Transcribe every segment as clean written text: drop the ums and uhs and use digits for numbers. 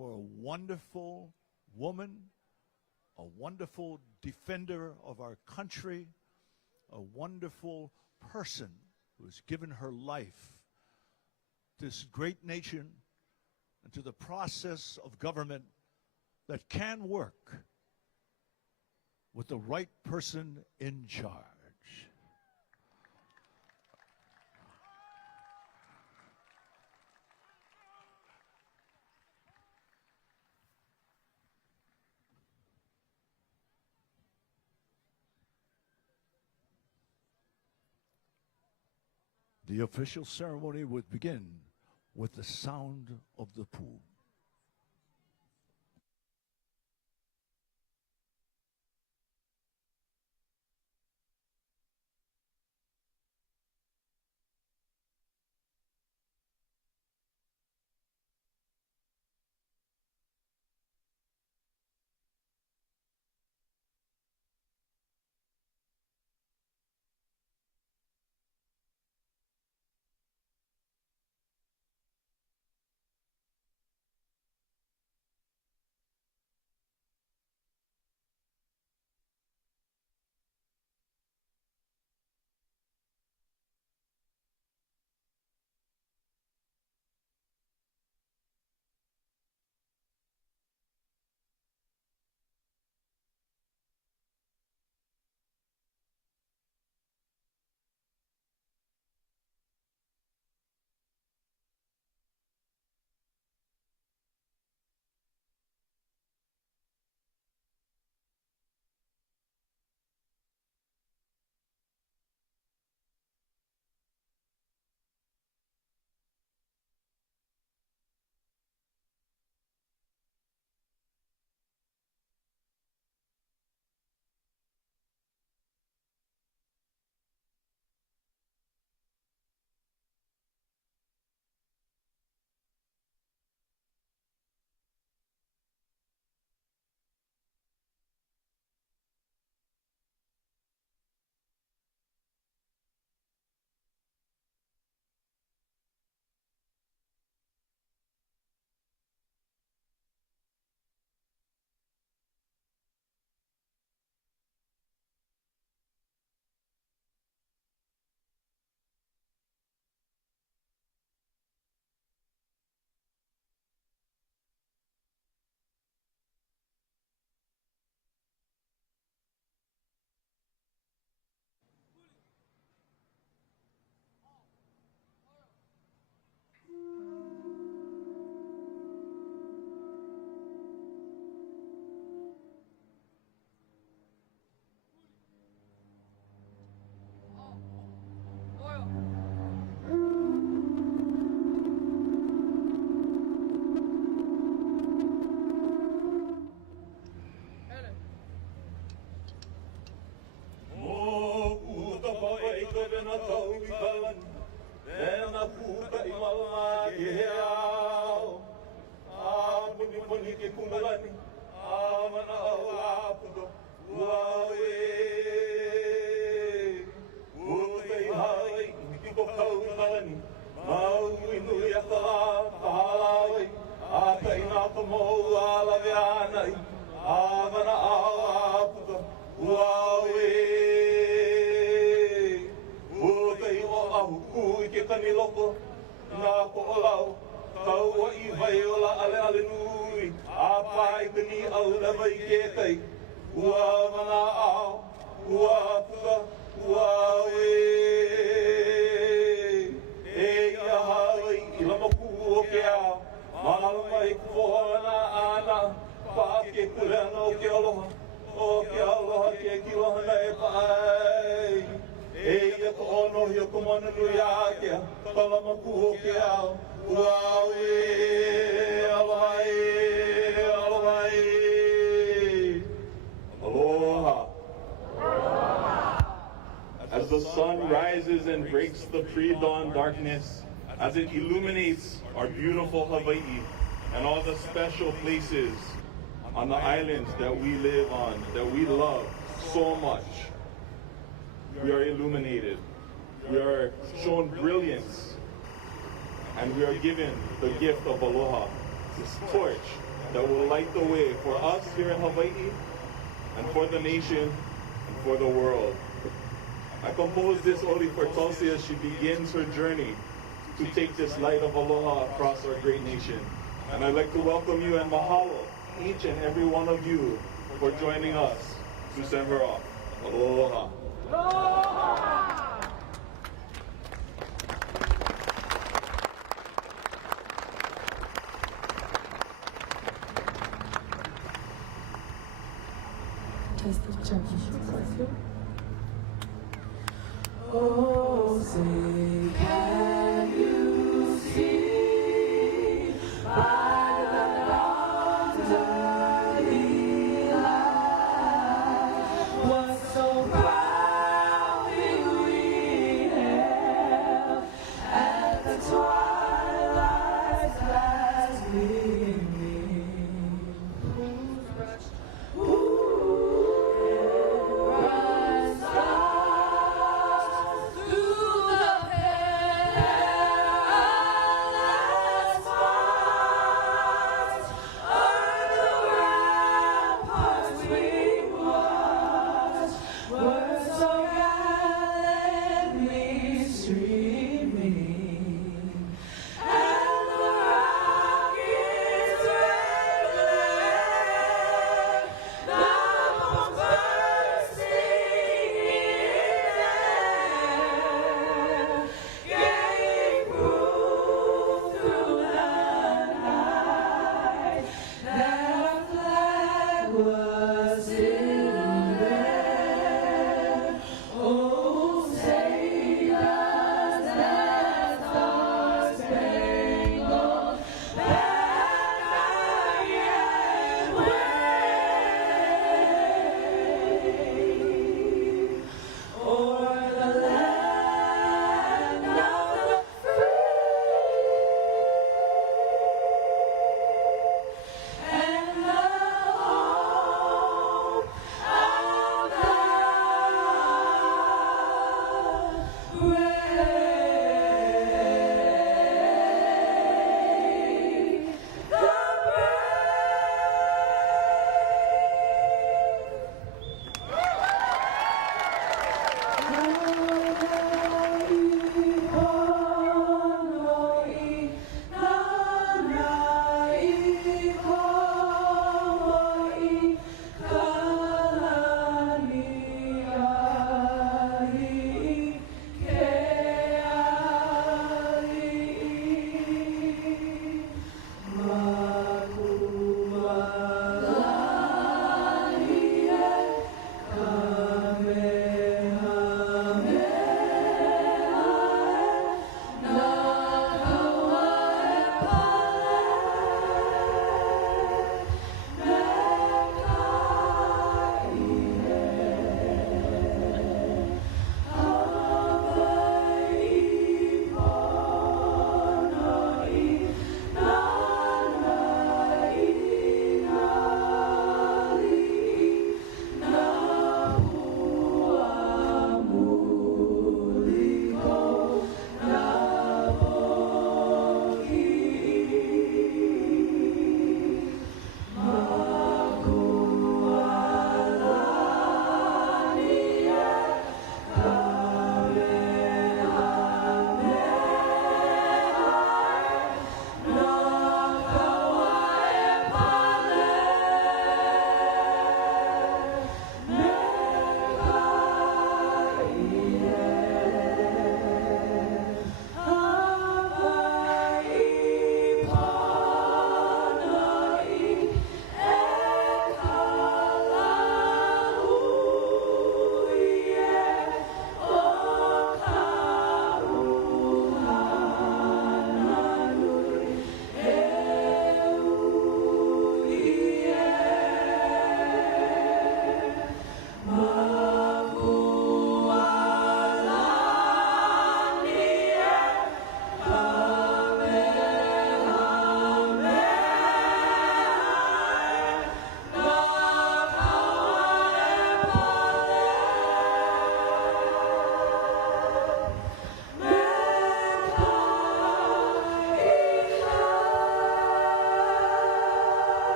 for a wonderful woman, a wonderful defender of our country, a wonderful person who has given her life to this great nation and to the process of government that can work with the right person in charge. The official ceremony would begin with the sound of the pool. Aloha. As the sun rises and breaks the pre-dawn darkness, as it illuminates our beautiful Hawaii and all the special places on the islands that we live on, that we love so much, we are illuminated. We are shown brilliance, and we are given the gift of Aloha. this torch that will light the way for us here in Hawaii and for the nation and for the world. I composed this only for Tulsi as she begins her journey to take this light of aloha across our great nation. And I'd like to welcome you and mahalo, each and every one of you, for joining us to send her off. Aloha. Aloha! Oh, say, can you see by the dawn's early light what so proudly we hailed at the twilight's last gleaming? Bright stars through the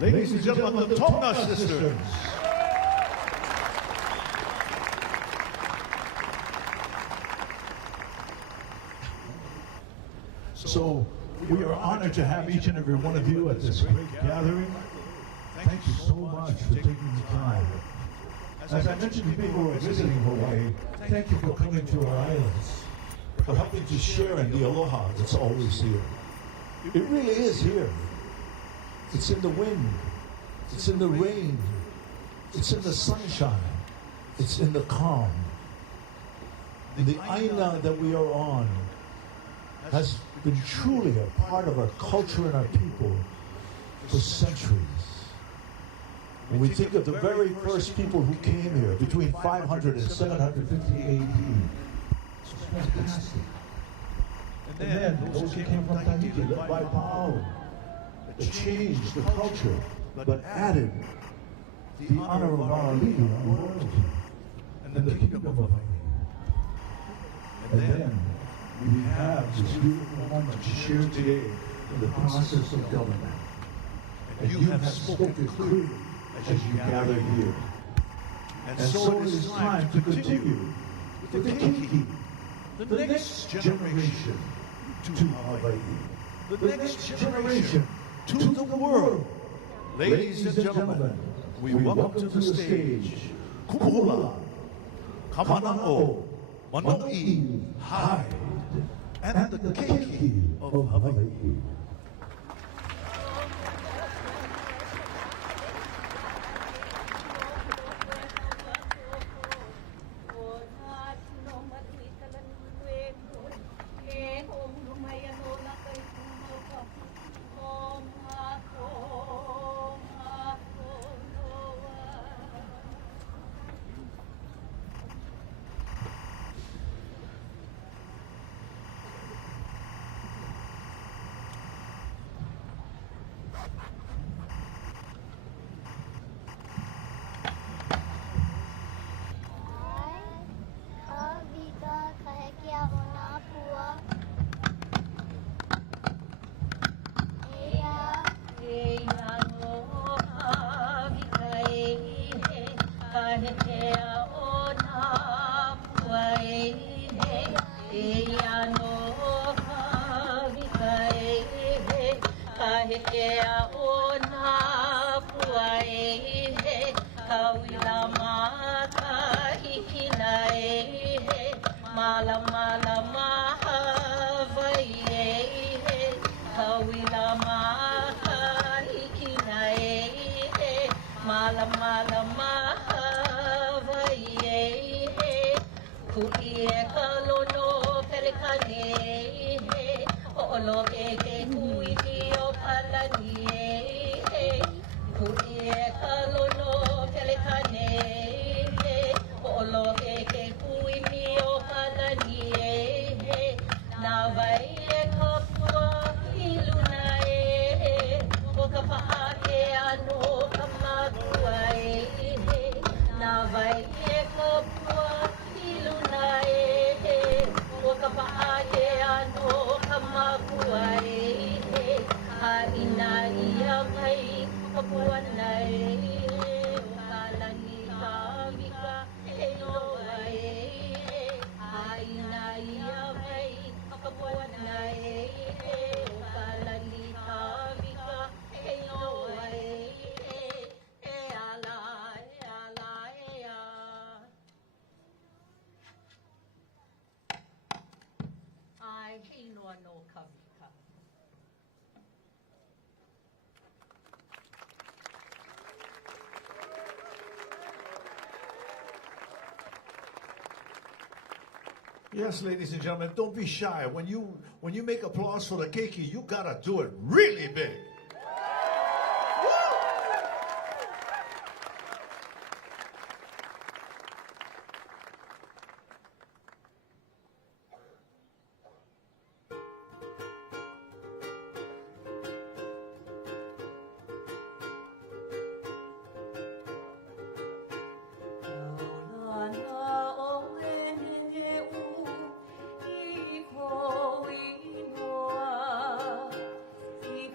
Ladies and gentlemen, the Tonga sisters. So we are honored to have each and every one of you at this great gathering. Thank you so much for taking the time. As I mentioned to people who are visiting Hawaii, thank you for coming to our islands, for helping to share in the aloha that's always here. It really is here. It's in the wind. It's in the rain. It's in the sunshine. It's in the calm. The aina that we are on has been truly a part of our culture and our people for centuries. When we think of the very first people who came here between 500 and 750 AD, it's fantastic. And then those who came from Tahiti, led by Paolo, that changed the culture, but added the honor of our leader, our royalty, and the kingdom of Hawaii. And then we have this beautiful moment to share today in the process of government. And you have spoken clearly as you gather here. And so it is time to continue with the keiki, the next generation to Hawaii, the next generation to the world. Ladies and gentlemen, we welcome to the stage Kukula, Kamana'o, Mano'i, Hyde, and the keiki of Hawaii. Yes, ladies and gentlemen, don't be shy. When you make applause for the keiki, you gotta do it really big.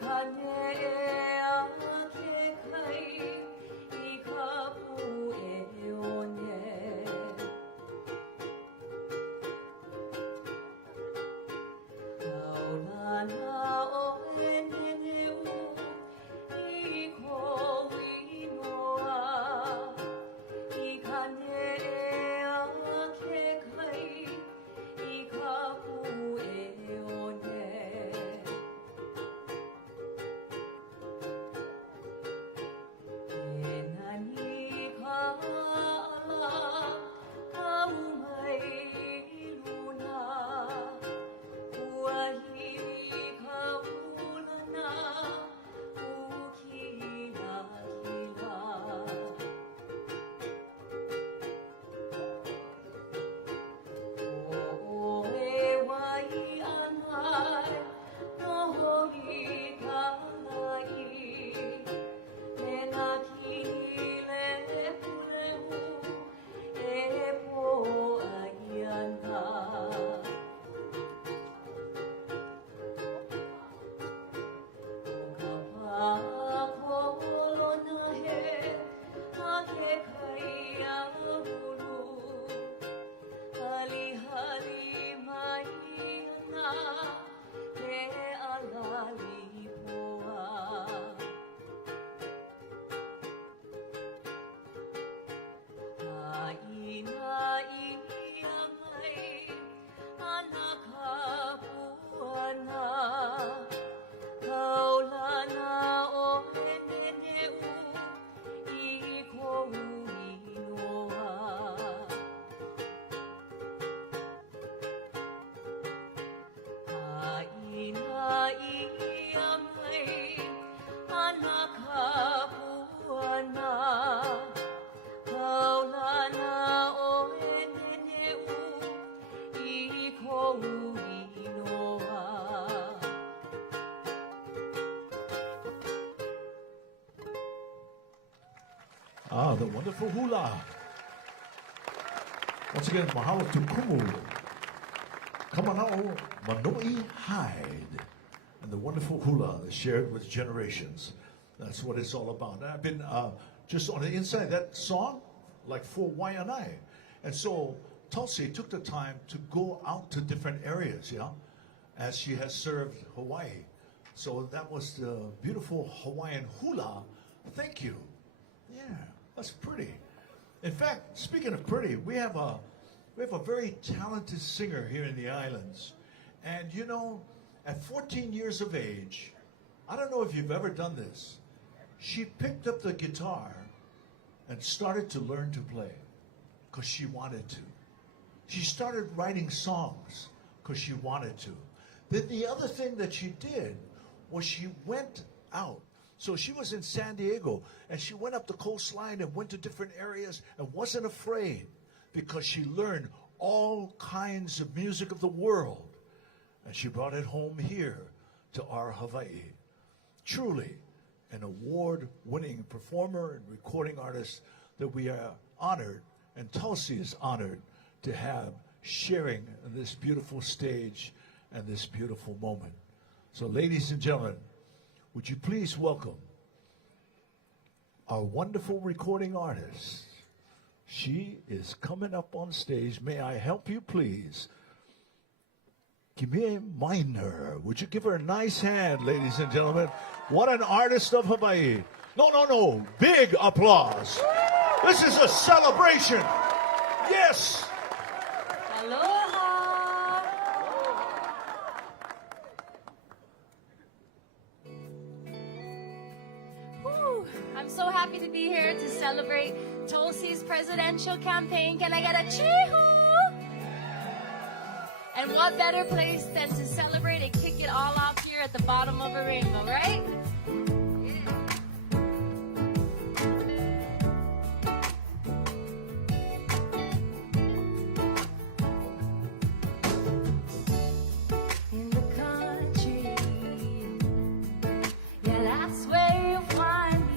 Kanye Ah, the wonderful hula. Once again, mahalo to Kumu. Kamanao Manoi Hide. And the wonderful hula shared with generations. That's what it's all about. And I've been just on the inside that song, like for Waianae. And so Tulsi took the time to go out to different areas, yeah, as she has served Hawaii. So that was the beautiful Hawaiian hula. Thank you. Yeah, that's pretty. In fact, speaking of pretty, we have a very talented singer here in the islands. And you know, at 14 years of age, I don't know if you've ever done this, she picked up the guitar and started to learn to play because she wanted to. She started writing songs because she wanted to. Then the other thing that she did was she went out. So she was in San Diego, and she went up the coastline and went to different areas and wasn't afraid because she learned all kinds of music of the world. And she brought it home here to our Hawaii. Truly an award-winning performer and recording artist that we are honored, and Tulsi is honored to have sharing this beautiful stage and this beautiful moment. So ladies and gentlemen, would you please welcome our wonderful recording artist. She is coming up on stage. May I help you, please? Kimie Miner. Would you give her a nice hand, ladies and gentlemen? What an artist of Hawaii. No. Big applause. This is a celebration. Yes. Aloha. Woo. I'm so happy to be here to celebrate Tulsi's presidential campaign. Can I get a chee-hoo? And what better place than to celebrate and kick it all off here at the bottom of a rainbow, right? In the country, yeah, that's where you'll find me.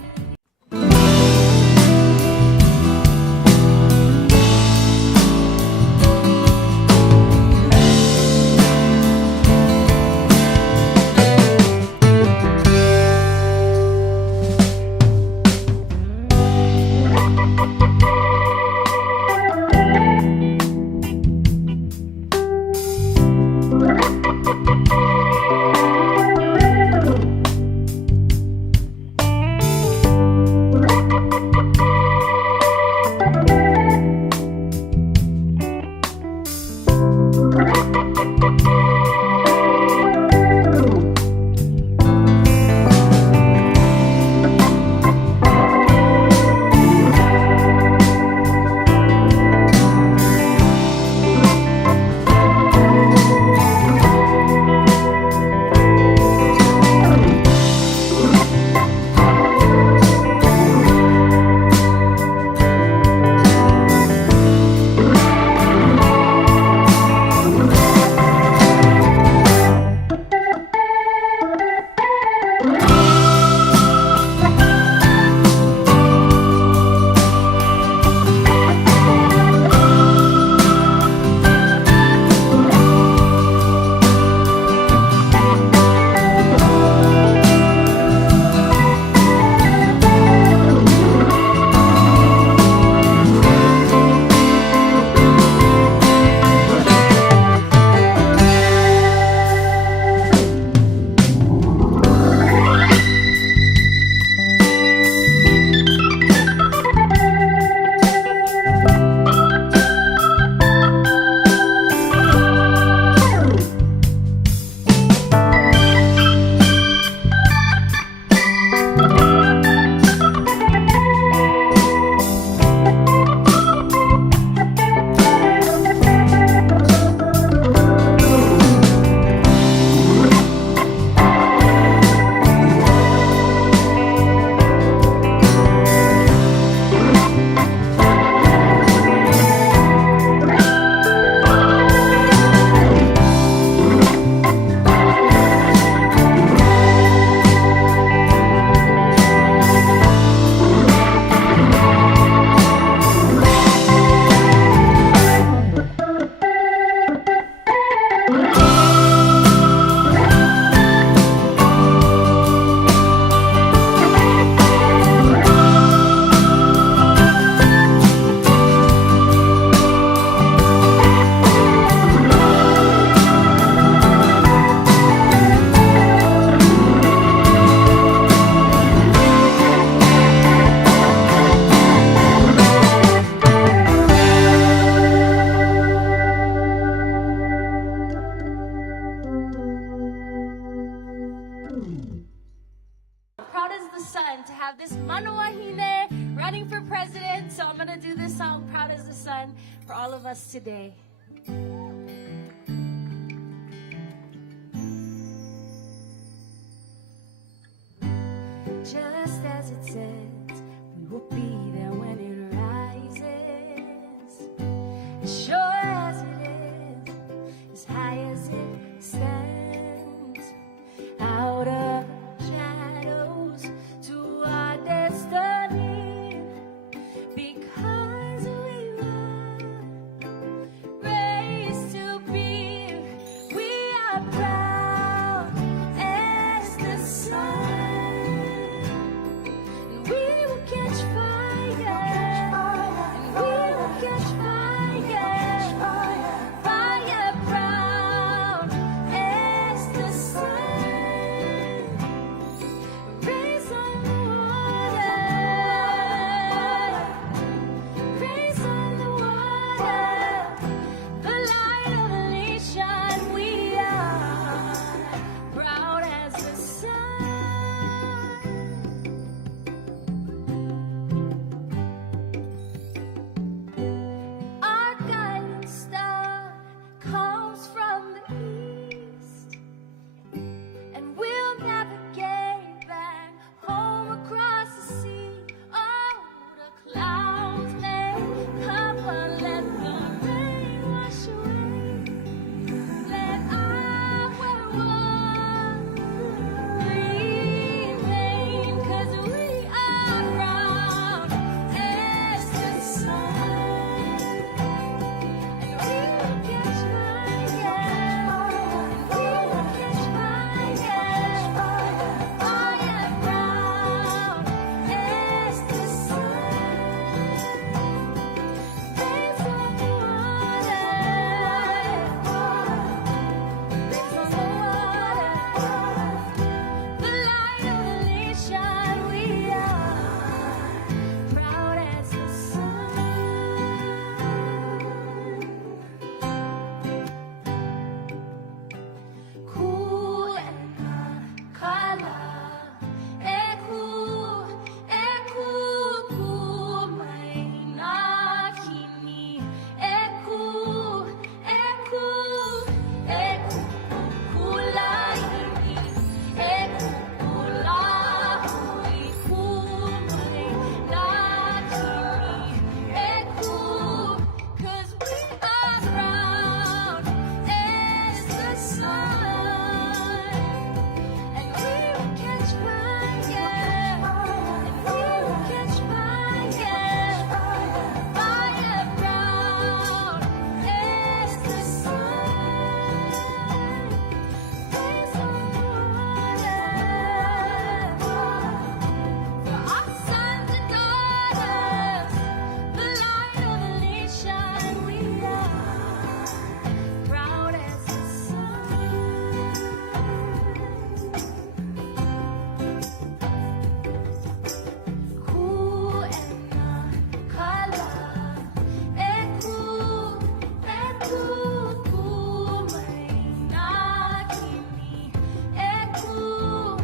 Sun to have this Manawahine running for president. So I'm gonna do this song, Proud as the Sun, for all of us today. Just as it says, we will be there when it rises. As sure as it is, as high as it stands. Out of shadows to our destiny. Because we were raised to be, we are proud as the sun. We will catch fire, and we will catch fire, fire proud as the sun. Raise on the water, raise on the water, the light of the nation. We are proud as the sun. Our guiding star comes from the east, and we'll navigate back home across the sea. Oh, the clouds may cover, let the rain wash away. Let our world remain, 'cause we are proud as the sun. And we will catch fire, and we will catch fire, fire proud as the sun. Raise on the water, raise on the water, the light of the nation. We are proud as the sun. Cool and color, cool, cool, may nakini, cool, kulay ini, kulahui, cool, may nakini, cool, 'cause we are proud as the sun. And we will catch fire, and we will catch fire, fire proud as the sun. Raise on the water, for our sons and daughters, the light of the nation. We are proud as the sun. Cool and color, cool, may nakini, cool,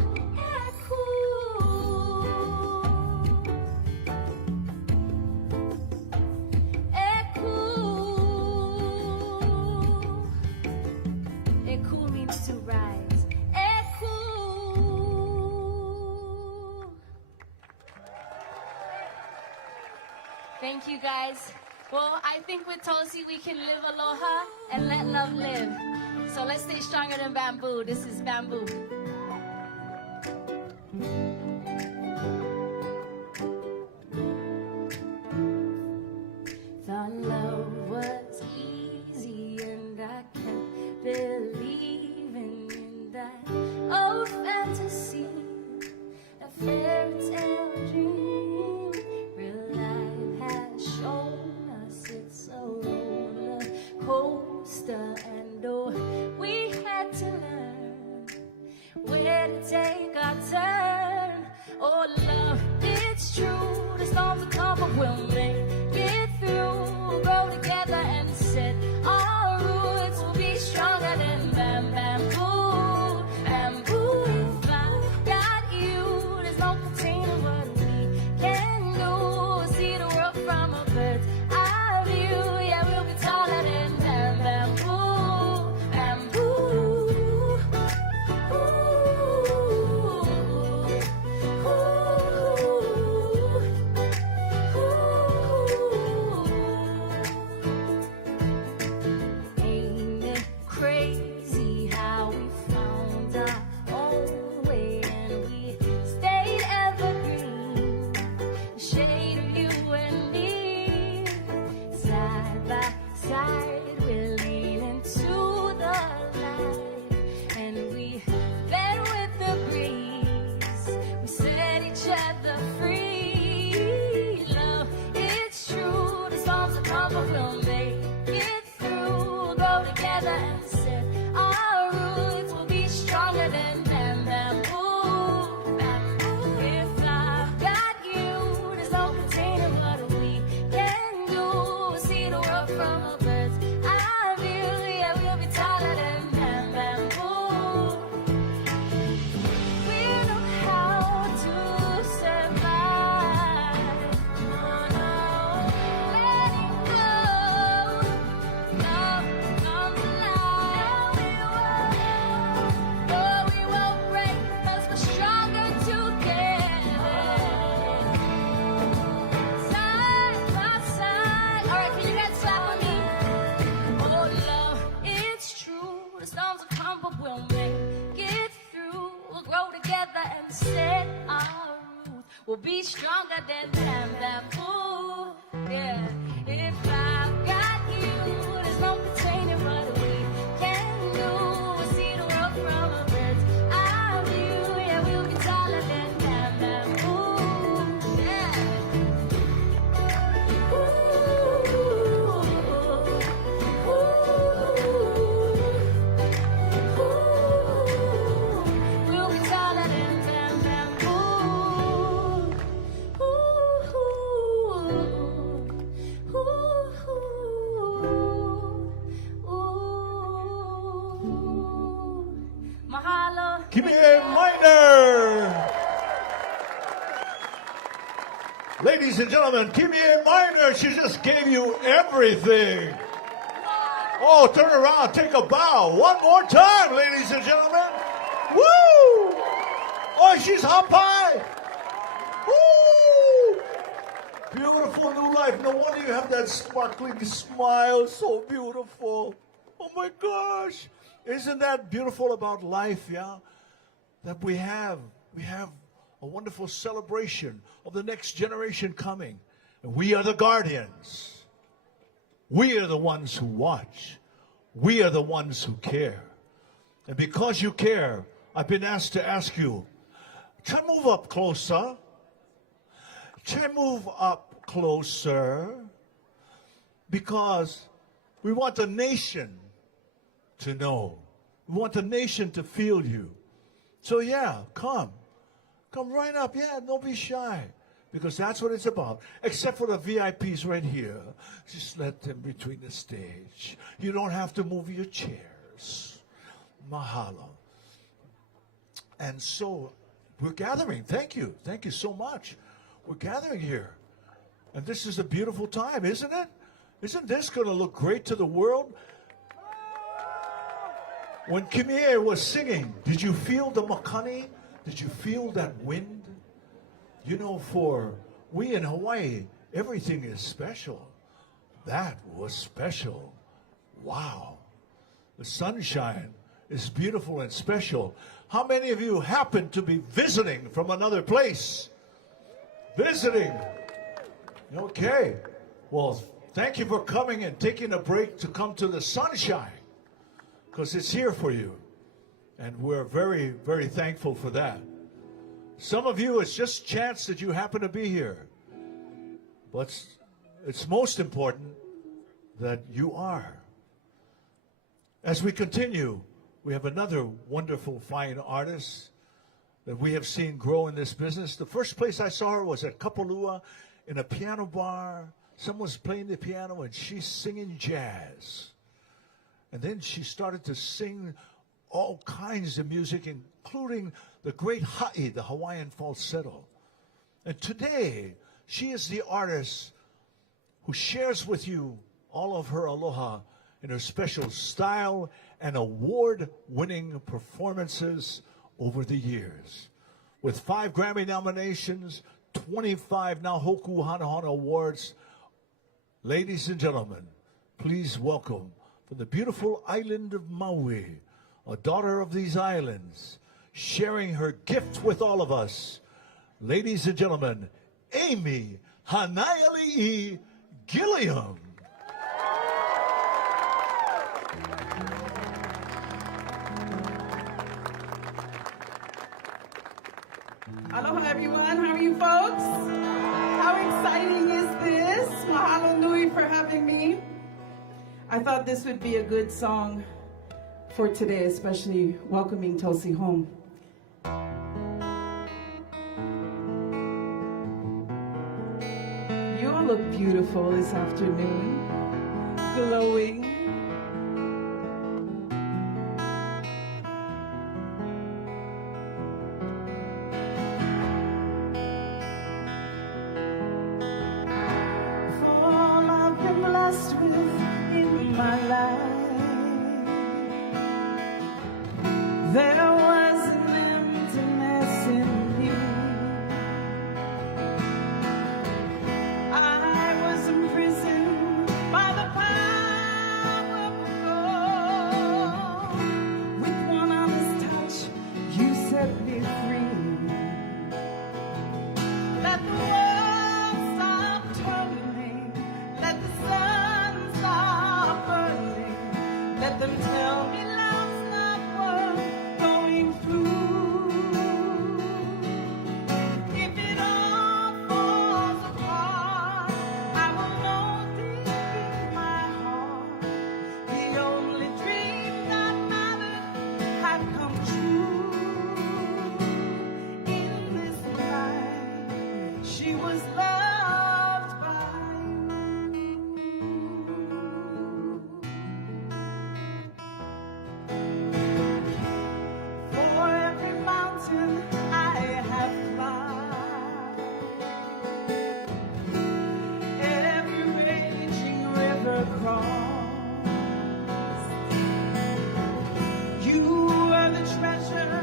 cool means to rise. Cool. Thank you guys. Well, I think with Tulsi we can live aloha and let love live. So let's stay stronger than bamboo. This is bamboo. Thought love was easy and I kept believing in that old fantasy, a fairy tale dream. Real life has shown us it's a roller coaster, and oh, we had to learn where to take our turn. other free. Love, it's true. The storms that come, but we'll make it through. We'll go together and set our roots. We'll be stronger than bamboo. Bamboo. If I've got you, there's no containing what we can do. We'll see the world from a bird's eye view. Yeah, we'll be taller than bamboo. We know how to survive. Oh no, let it go. Love comes alive. No, we won't break 'cause we're stronger together. Side by side. All right, can you guys clap on me? Oh, love, it's true. The storms will come, but we'll make it through. We'll grow together and set our roots. We'll be stronger than bamboo. Yeah, if I've got you, there's no containing what we can do. We'll see the world from a bird's eye view. Yeah, we'll be taller than bamboo. Yeah. We'll be taller than bamboo. Mahalo. Give me a minor. Ladies and gentlemen, give me a minor. She just gave you everything. Oh, turn around, take a bow. One more time, ladies and gentlemen. Woo! Oh, she's up high. Woo! Beautiful new life. No wonder you have that sparkling smile. So beautiful. Oh my gosh. Isn't that beautiful about life, yeah? That we have a wonderful celebration of the next generation coming. And we are the guardians. We are the ones who watch. We are the ones who care. And because you care, I've been asked to ask you, try move up closer. Try move up closer. Because we want the nation to know. We want the nation to feel you. So yeah, come. Come right up. Yeah, don't be shy. Because that's what it's about. Except for the VIPs right here. Just let them between the stage. You don't have to move your chairs. Mahalo. And so we're gathering. Thank you. Thank you so much. We're gathering here. And this is a beautiful time, isn't it? Isn't this going to look great to the world? When Kimie was singing, did you feel the makani? Did you feel that wind? You know, for we in Hawaii, everything is special. That was special. Wow. The sunshine is beautiful and special. How many of you happen to be visiting from another place? Visiting. Okay. Well, thank you for coming and taking a break to come to the sunshine. Because it's here for you. And we're very, very thankful for that. Some of you, it's just chance that you happen to be here. But it's most important that you are. As we continue, we have another wonderful, fine artist that we have seen grow in this business. The first place I saw her was at Kapalua in a piano bar. Someone's playing the piano and she's singing jazz. And then she started to sing all kinds of music, including the great ha'i, the Hawaiian falsetto. And today, she is the artist who shares with you all of her aloha in her special style and award-winning performances over the years. With 5 Grammy nominations, 25 Nahoku Hanahana Awards, ladies and gentlemen, please welcome from the beautiful island of Maui, a daughter of these islands, sharing her gift with all of us. Ladies and gentlemen, Amy Hanaiali'i Gilliam. Aloha, everyone. How are you folks? How exciting is this? Mahalo nui for having me. I thought this would be a good song for today, especially welcoming Tulsi home. You all look beautiful this afternoon, glowing. For all I've been blessed with in my life, there was an emptiness in me. I was imprisoned by the power of God. With one honest touch, you set me free. Let the world stop turning, let the sun stop burning, let them tell me love's not worth going through. If it all falls apart, I will know deep in my heart the only dream that mattered had come true. In this life, she was loved by you. For every mountain I have climbed, every raging river crossed, you are the treasure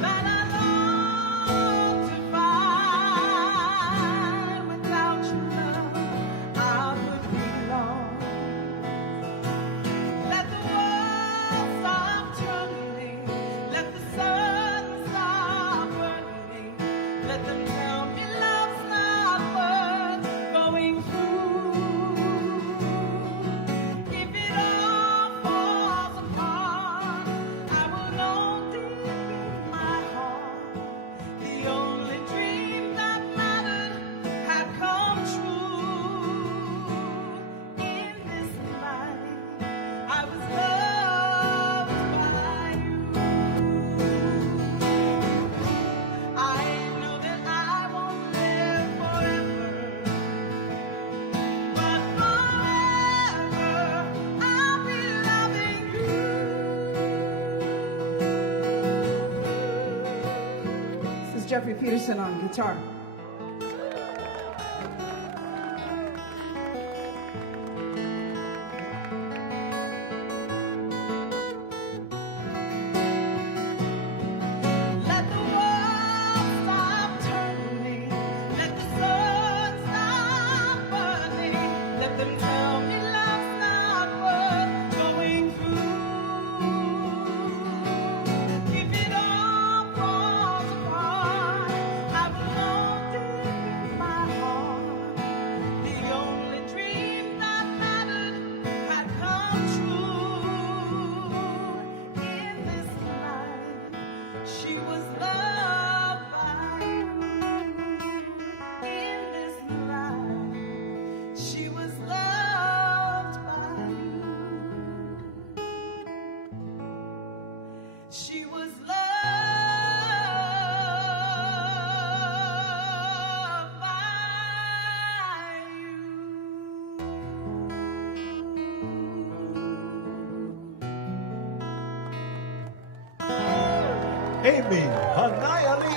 that I long to find. Without your love, I would be lost. Let the world stop turning, let the sun stop burning, let them tell me love's not worth going through. If it all falls apart, I will know deep in my heart the only dream that mattered had come true. In this life, I was loved by you. I know that I won't live forever, but forever I'll be loving you. This is Jeffrey Peterson on guitar. Let the world stop turning, let the sun stop burning, let them tell me love's not worth going through. If it all falls apart, I will know deep in my heart the only dream that mattered had come true. In this life, she was loved by you. In this life, she was loved by you. She was loved by you. Amy Hanayali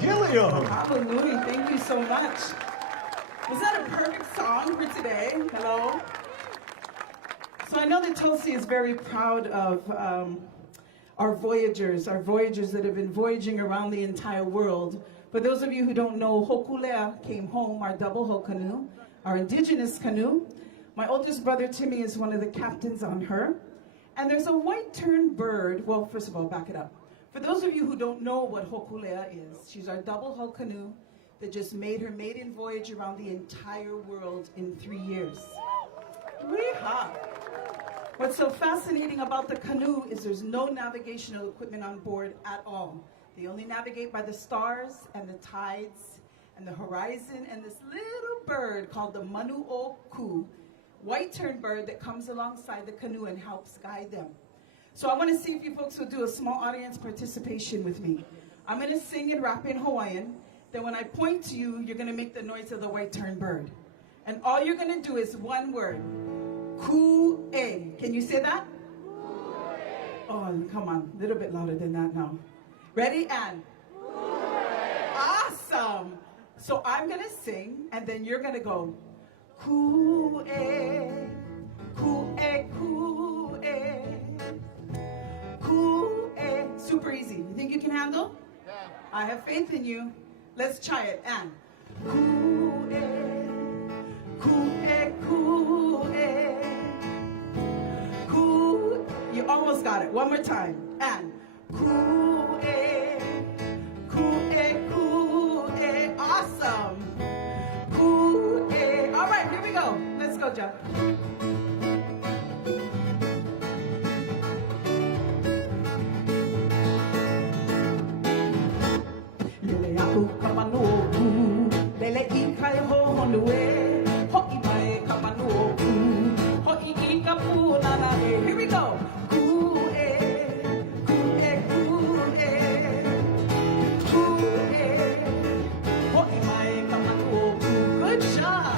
Gilliam. Hallelujah. Thank you so much. Was that a perfect song for today? Hello? So I know that Tulsi is very proud of our voyagers that have been voyaging around the entire world. For those of you who don't know, Hokulea came home, our double hull canoe, our indigenous canoe. My oldest brother Timmy is one of the captains on her. And there's a white-turned bird. Well, first of all, back it up. For those of you who don't know what Hokulea is, she's our double hull canoe that just made her maiden voyage around the entire world in 3 years. Weehaw! What's so fascinating about the canoe is there's no navigational equipment on board at all. They only navigate by the stars and the tides and the horizon and this little bird called the manu'oku, white-turned bird that comes alongside the canoe and helps guide them. So I want to see if you folks will do a small audience participation with me. I'm going to sing and rap in Hawaiian. Then when I point to you, you're going to make the noise of the white-turned bird. And all you're going to do is one word. Ku-e. Can you say that? Oh, come on. A little bit louder than that now. Ready? And? Awesome. So I'm going to sing, and then you're going to go. Ku-e. Ku-e. Ku-e. Ku-e. Super easy. You think you can handle? Yeah. I have faith in you. Let's try it. And ku-e, ku-e, ku-e, ku. You almost got it. One more time. And ku-e, ku-e, ku-e. Awesome. Ku-e. All right, here we go. Let's go, Jeff. Lele ika ho honue, ho'i mai ka manuoku, ho'i ika pūnana e. Here we go. Ku-e, ku-e, ku-e, ku-e, ho'i mai ka manuoku. Good job.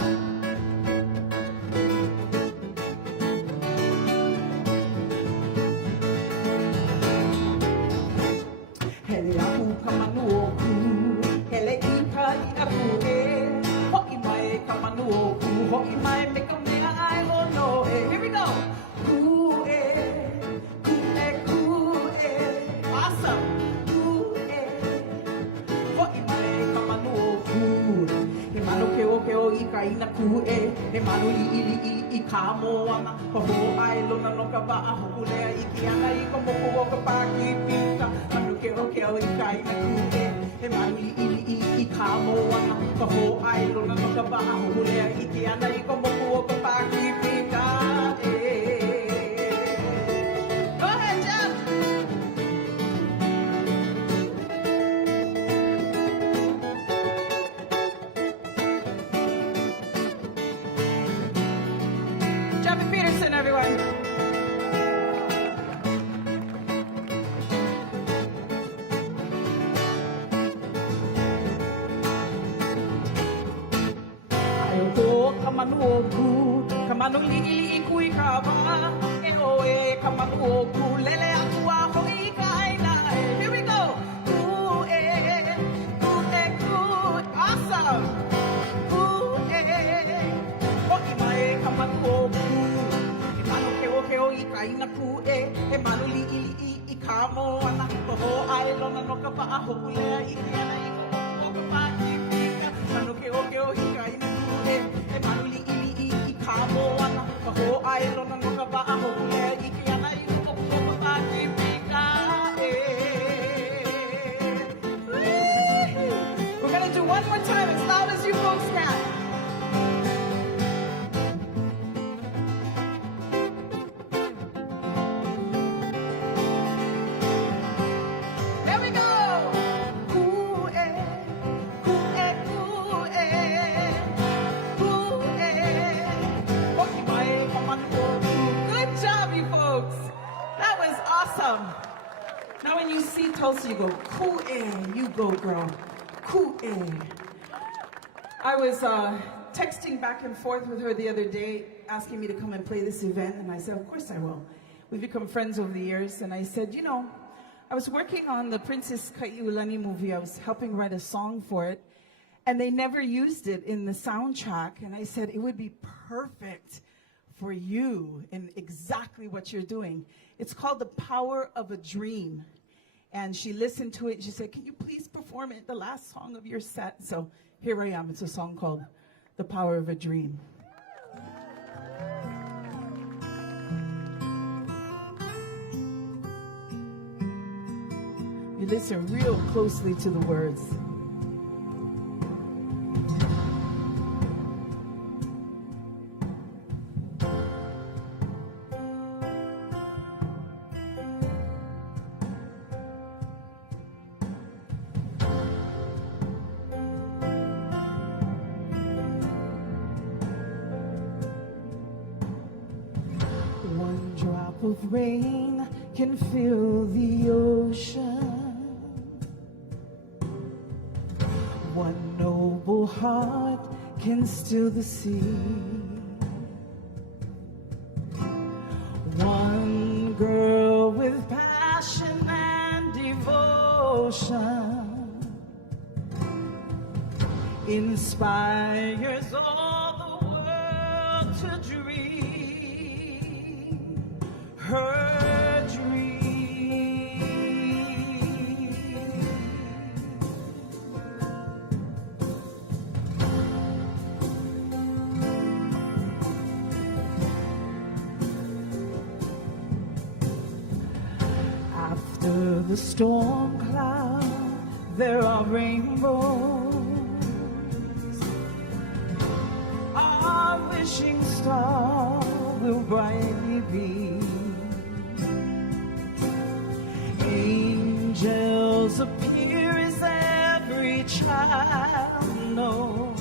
Hele aku ka manuoku, hele ika I aku e. Ho'i mai ka manuoku, ho'i mai me ka mea ai ono e. Here we go. Ku-e, ku-e, ku-e. Awesome. Ku-e, ho'i mai ka manuoku. He manu keo I ka ina ku-e. He manu li'i I ka moana. Ka ho'ai lona no ka wa'a ho'ulea I ki ana I ka moku o ka paki pika. Manu keo I ka ina ku-e. He manu li'i I ka moana. Ka ho'ai lona no ka wa'a ho'ulea I ki ana I ka moku o ka paki pika. Go ahead, Jeff. Jeffy Peterson, everyone. Manuoku, kamanu li'i kui ka wa'a, e oe ka manuoku, lele aku a ho'i ka aina e. Here we go. Ku-e, ku-e, ku-e. Awesome. Ku-e, ho'i mai ka manuoku. E manu keo I ka ina ku'e, e manu li'i I ka moana, ka ho'ai lona no ka wa'a ho'ulea I ki ana I ka moku o ka pākipika. Manu keo I ka ina ku'e, e manu li'i I ka moana, ka ho'ai lona no ka wa'a ho'ulea I ki ana I ka moku o ka pākipika. We're going to do one more time as loud as you folks can. There we go. Ku-e, ku-e, ku-e, ku-e. Ho'i mai ka manuoku. Good job, you folks. That was awesome. Now when you see Tulsi, you go, ku-e. You go, girl. Ku-e. I was texting back and forth with her the other day, asking me to come and play this event, and I said, of course I will. We've become friends over the years, and I said, you know, I was working on the Princess Kaiulani movie. I was helping write a song for it, and they never used it in the soundtrack, and I said, it would be perfect for you in exactly what you're doing. It's called The Power of a Dream. And she listened to it, and she said, can you please perform it, the last song of your set? So here I am. It's a song called The Power of a Dream. You listen real closely to the words. of rain can fill the ocean. One noble heart can still the sea. One girl with passion and devotion inspires all the world to dream her dream. After the storm cloud, there are rainbows. Our wishing star will brightly be. Angels appear as every child knows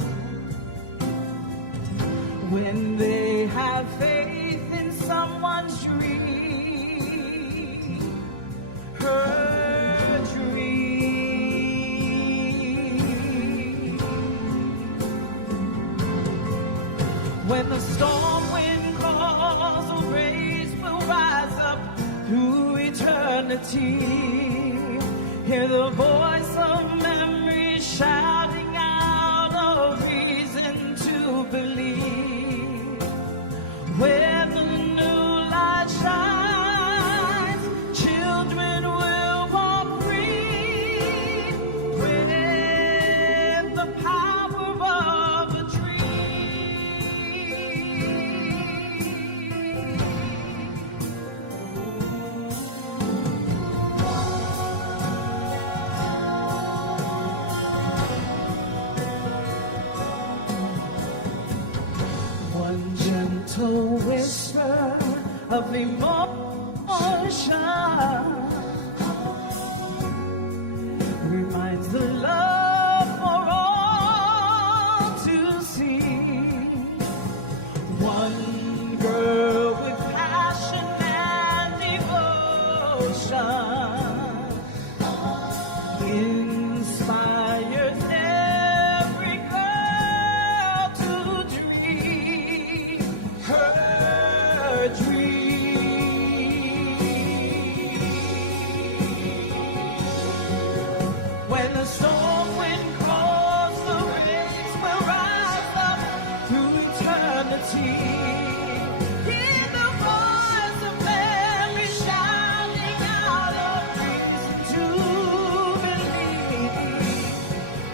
when they have faith in someone's dream. Her dream. When the storm wind calls, a race will rise up through eternity. Hear the voice of memory shouting out of reason to believe. When the new light shines, children will walk free with the power of a dream. One gentle whisper of emotion reminds the love for all to see. One girl with passion and devotion inspires every girl to dream her dream. When the storm wind calls, the race will rise up through eternity. Hear the voice of Mary shouting out of reason to believe.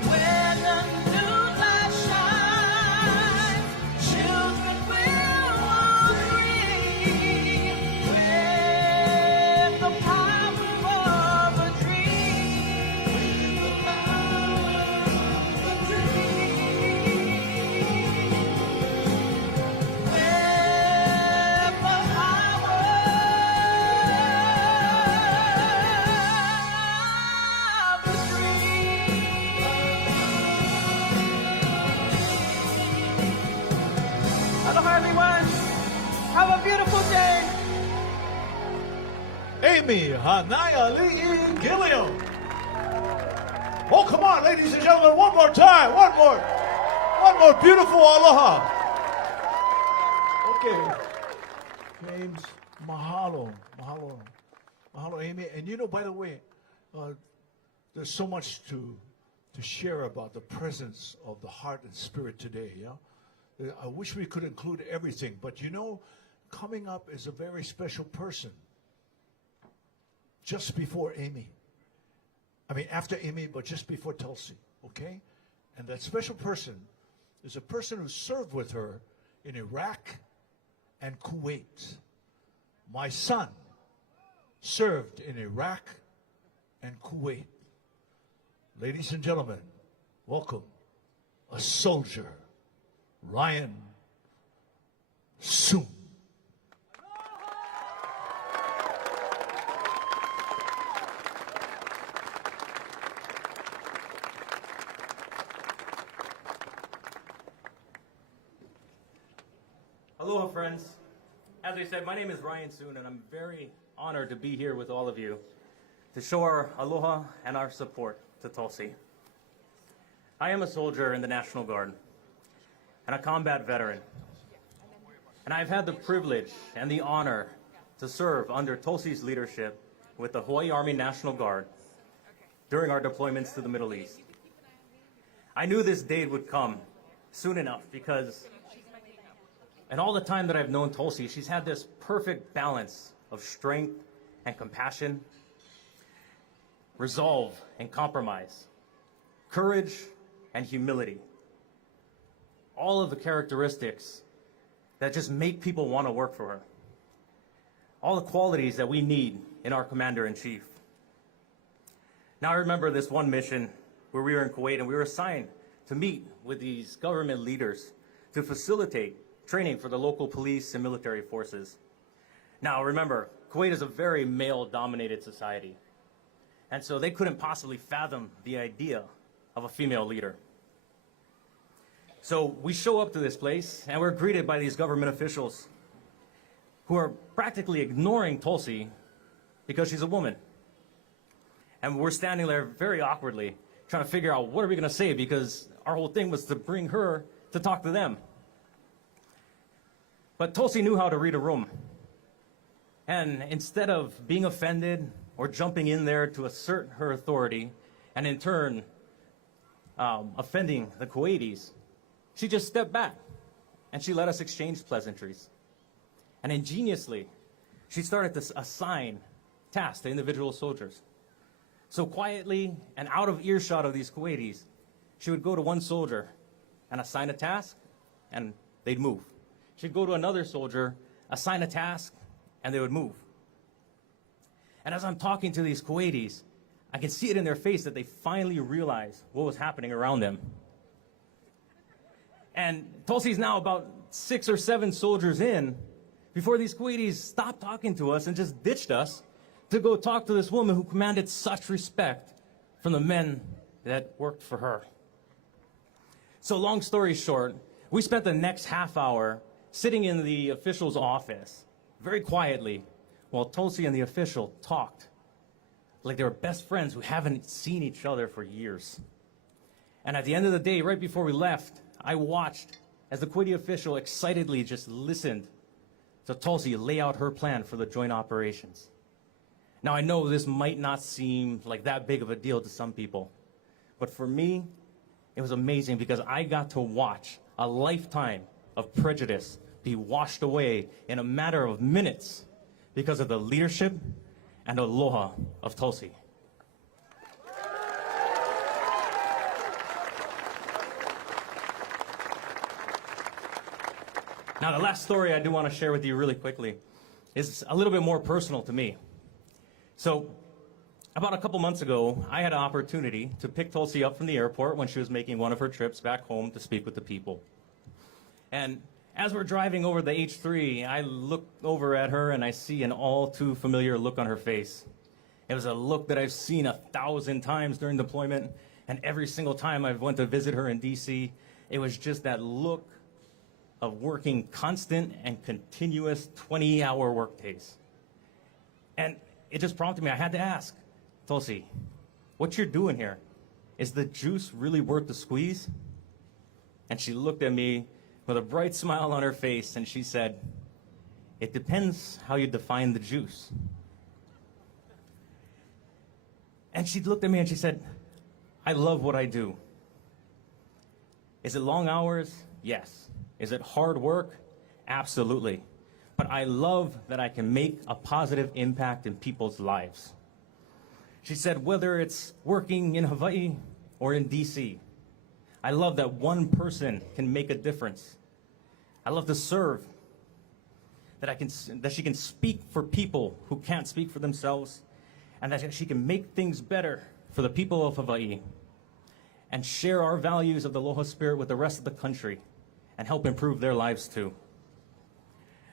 When the new light shines, children will walk free with the power of a dream. Aloha, everyone. Have a beautiful day. Amy Hanaiali'i Gilliam. Oh, come on, ladies and gentlemen, one more time, one more beautiful aloha. Okay, James, mahalo, Amy. And you know, by the way, there's so much to share about the presence of the heart and spirit today. Yeah, I wish we could include everything, but you know, coming up is a very special person. Just before Amy. I mean, after Amy, but just before Tulsi, okay? And that special person is a person who served with her in Iraq and Kuwait. My son served in Iraq and Kuwait. Ladies and gentlemen, welcome a soldier, Ryan Soon. Aloha, friends. As I said, my name is Ryan Soon, and I'm very honored to be here with all of you to show our aloha and our support to Tulsi. I am a soldier in the National Guard and a combat veteran, and I've had the privilege and the honor to serve under Tulsi's leadership with the Hawaii Army National Guard during our deployments to the Middle East. I knew this day would come soon enough because in all the time that I've known Tulsi, she's had this perfect balance of strength and compassion, resolve and compromise, courage and humility. All of the characteristics that just make people want to work for her. All the qualities that we need in our commander-in-chief. Now I remember this one mission where we were in Kuwait and we were assigned to meet with these government leaders to facilitate training for the local police and military forces. Now remember, Kuwait is a very male-dominated society, and so they couldn't possibly fathom the idea of a female leader. So we show up to this place and we're greeted by these government officials who are practically ignoring Tulsi because she's a woman. And we're standing there very awkwardly trying to figure out what are we going to say, because our whole thing was to bring her to talk to them. But Tulsi knew how to read a room. And instead of being offended or jumping in there to assert her authority and in turn offending the Kuwaitis, she just stepped back and she let us exchange pleasantries. And ingeniously, she started to assign tasks to individual soldiers. So quietly and out of earshot of these Kuwaitis, she would go to one soldier and assign a task, and they'd move. She'd go to another soldier, assign a task, and they would move. And as I'm talking to these Kuwaitis, I can see it in their face that they finally realized what was happening around them. And Tulsi's now about 6 or 7 soldiers in before these Kuwaitis stopped talking to us and just ditched us to go talk to this woman who commanded such respect from the men that worked for her. So long story short, we spent the next half hour sitting in the official's office, very quietly, while Tulsi and the official talked like they were best friends who haven't seen each other for years. And at the end of the day, right before we left, I watched as the Kuwaiti official excitedly just listened to Tulsi lay out her plan for the joint operations. Now, I know this might not seem like that big of a deal to some people, but for me, it was amazing because I got to watch a lifetime of prejudice be washed away in a matter of minutes because of the leadership and aloha of Tulsi. Now, the last story I do want to share with you really quickly is a little bit more personal to me. So, about a couple months ago, I had an opportunity to pick Tulsi up from the airport when she was making one of her trips back home to speak with the people. And as we're driving over the H3, I look over at her and I see an all too familiar look on her face. It was a look that I've seen 1,000 times during deployment, and every single time I've went to visit her in DC, it was just that look of working constant and continuous 20-hour work days. And it just prompted me, I had to ask, Tulsi, what you're doing here, is the juice really worth the squeeze? And she looked at me with a bright smile on her face and she said, it depends how you define the juice. And she looked at me and she said, I love what I do. Is it long hours? Yes. Is it hard work? Absolutely. But I love that I can make a positive impact in people's lives. She said, whether it's working in Hawaii or in DC, I love that one person can make a difference. I love to serve, that she can speak for people who can't speak for themselves, and that she can make things better for the people of Hawaii and share our values of the Aloha spirit with the rest of the country and help improve their lives too.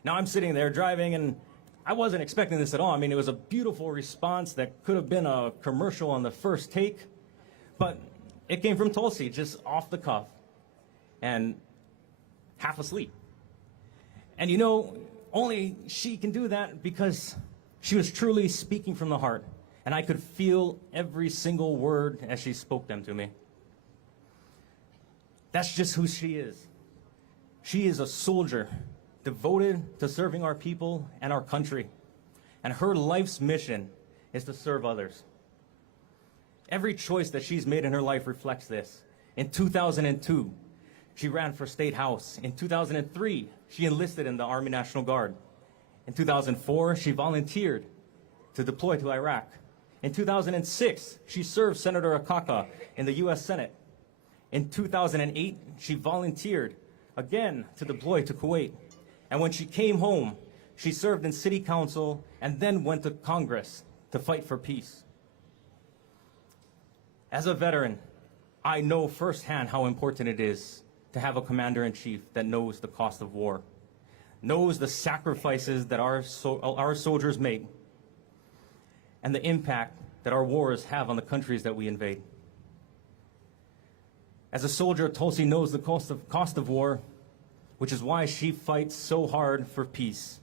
Now I'm sitting there driving and I wasn't expecting this at all. I mean, it was a beautiful response that could have been a commercial on the first take, but it came from Tulsi, just off the cuff and half asleep. And you know, only she can do that because she was truly speaking from the heart, and I could feel every single word as she spoke them to me. That's just who she is. She is a soldier devoted to serving our people and our country, and her life's mission is to serve others. Every choice that she's made in her life reflects this. In 2002, she ran for State House. In 2003, she enlisted in the Army National Guard. In 2004, she volunteered to deploy to Iraq. In 2006, she served Senator Akaka in the U.S. Senate. In 2008, she volunteered again to deploy to Kuwait. And when she came home, she served in city council and then went to Congress to fight for peace. As a veteran, I know firsthand how important it is to have a commander-in-chief that knows the cost of war, knows the sacrifices that our soldiers make, and the impact that our wars have on the countries that we invade. As a soldier, Tulsi knows the cost of war, which is why she fights so hard for peace.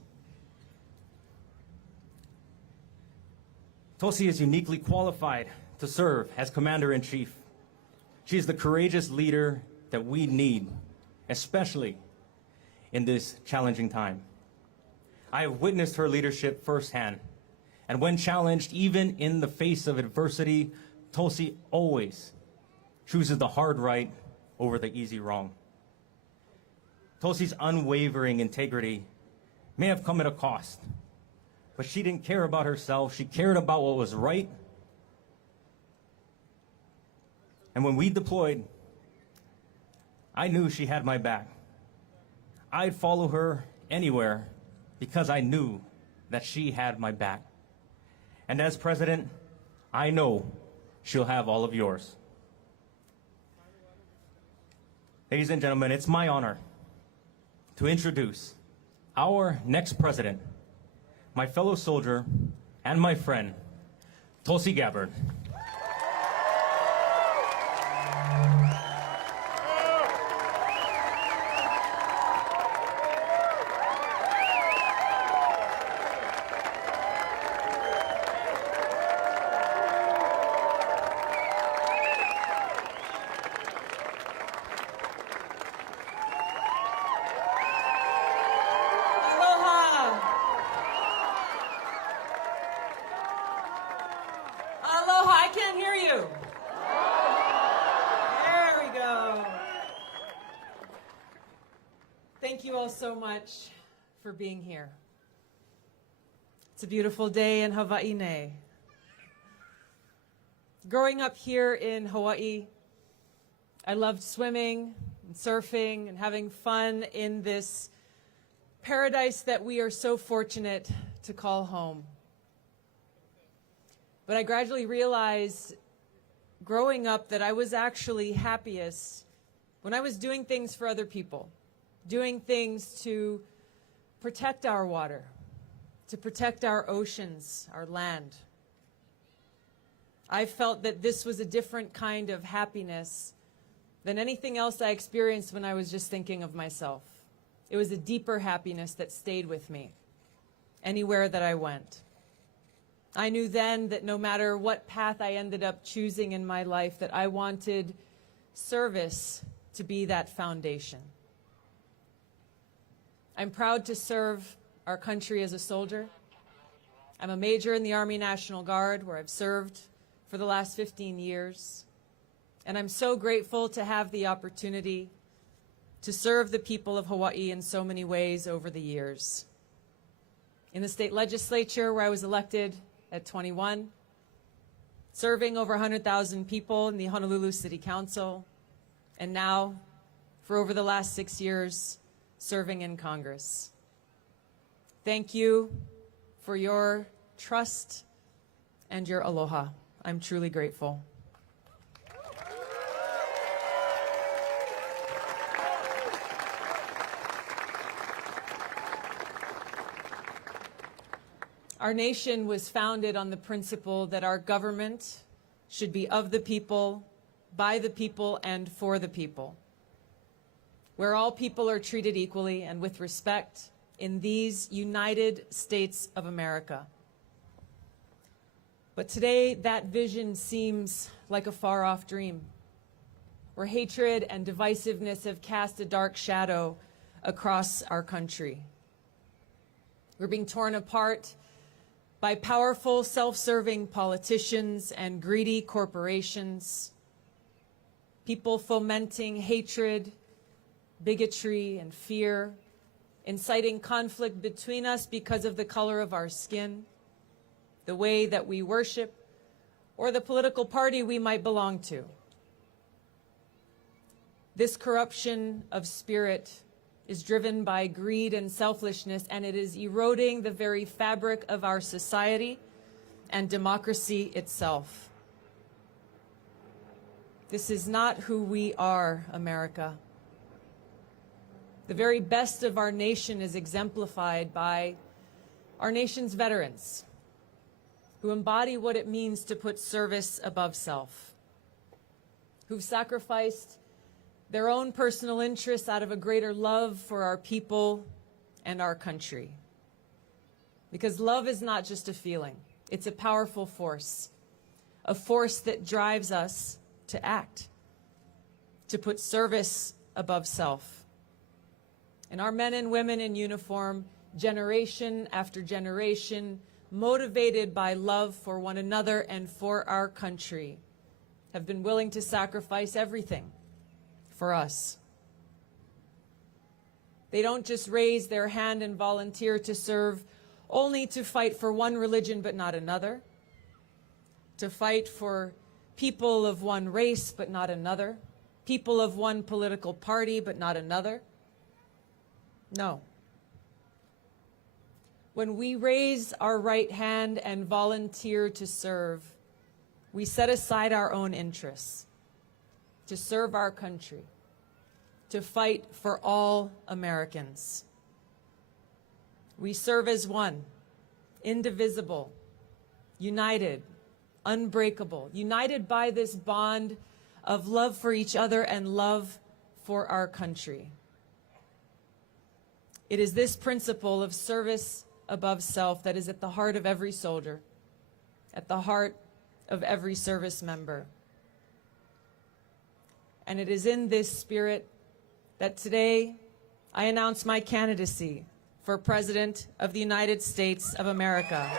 Tulsi is uniquely qualified to serve as Commander-in-Chief. She is the courageous leader that we need, especially in this challenging time. I have witnessed her leadership firsthand, and when challenged, even in the face of adversity, Tulsi always chooses the hard right over the easy wrong. Tulsi's unwavering integrity may have come at a cost, but she didn't care about herself. She cared about what was right. And when we deployed, I knew she had my back. I'd follow her anywhere because I knew that she had my back. And as president, I know she'll have all of yours. Ladies and gentlemen, it's my honor to introduce our next president, my fellow soldier and my friend, Tulsi Gabbard. Aloha! Aloha, I can't hear you. There we go. Thank you all so much for being here. It's a beautiful day in Hawaii. Growing up here in Hawaii, I loved swimming and surfing and having fun in this paradise that we are so fortunate to call home. But I gradually realized growing up that I was actually happiest when I was doing things for other people, doing things to protect our water, to protect our oceans, our land. I felt that this was a different kind of happiness than anything else I experienced when I was just thinking of myself. It was a deeper happiness that stayed with me anywhere that I went. I knew then that no matter what path I ended up choosing in my life, that I wanted service to be that foundation. I'm proud to serve our country as a soldier. I'm a major in the Army National Guard, where I've served for the last 15 years. And I'm so grateful to have the opportunity to serve the people of Hawaii in so many ways over the years. In the state legislature, where I was elected at 21, serving over 100,000 people in the Honolulu City Council, and now, for over the last 6 years, serving in Congress. Thank you for your trust and your aloha. I'm truly grateful. Our nation was founded on the principle that our government should be of the people, by the people, and for the people, where all people are treated equally and with respect in these United States of America. But today, that vision seems like a far-off dream, where hatred and divisiveness have cast a dark shadow across our country. We're being torn apart by powerful, self-serving politicians and greedy corporations, people fomenting hatred, bigotry, and fear, inciting conflict between us because of the color of our skin, the way that we worship, or the political party we might belong to. This corruption of spirit is driven by greed and selfishness, and it is eroding the very fabric of our society and democracy itself. This is not who we are, America. The very best of our nation is exemplified by our nation's veterans, who embody what it means to put service above self, who've sacrificed their own personal interests out of a greater love for our people and our country. Because love is not just a feeling, it's a powerful force, a force that drives us to act, to put service above self. And our men and women in uniform, generation after generation, motivated by love for one another and for our country, have been willing to sacrifice everything for us. They don't just raise their hand and volunteer to serve only to fight for one religion but not another, to fight for people of one race but not another, people of one political party but not another. No. When we raise our right hand and volunteer to serve, we set aside our own interests to serve our country, to fight for all Americans. We serve as one, indivisible, united, unbreakable, united by this bond of love for each other and love for our country. It is this principle of service above self that is at the heart of every soldier, at the heart of every service member. And it is in this spirit that today I announce my candidacy for President of the United States of America.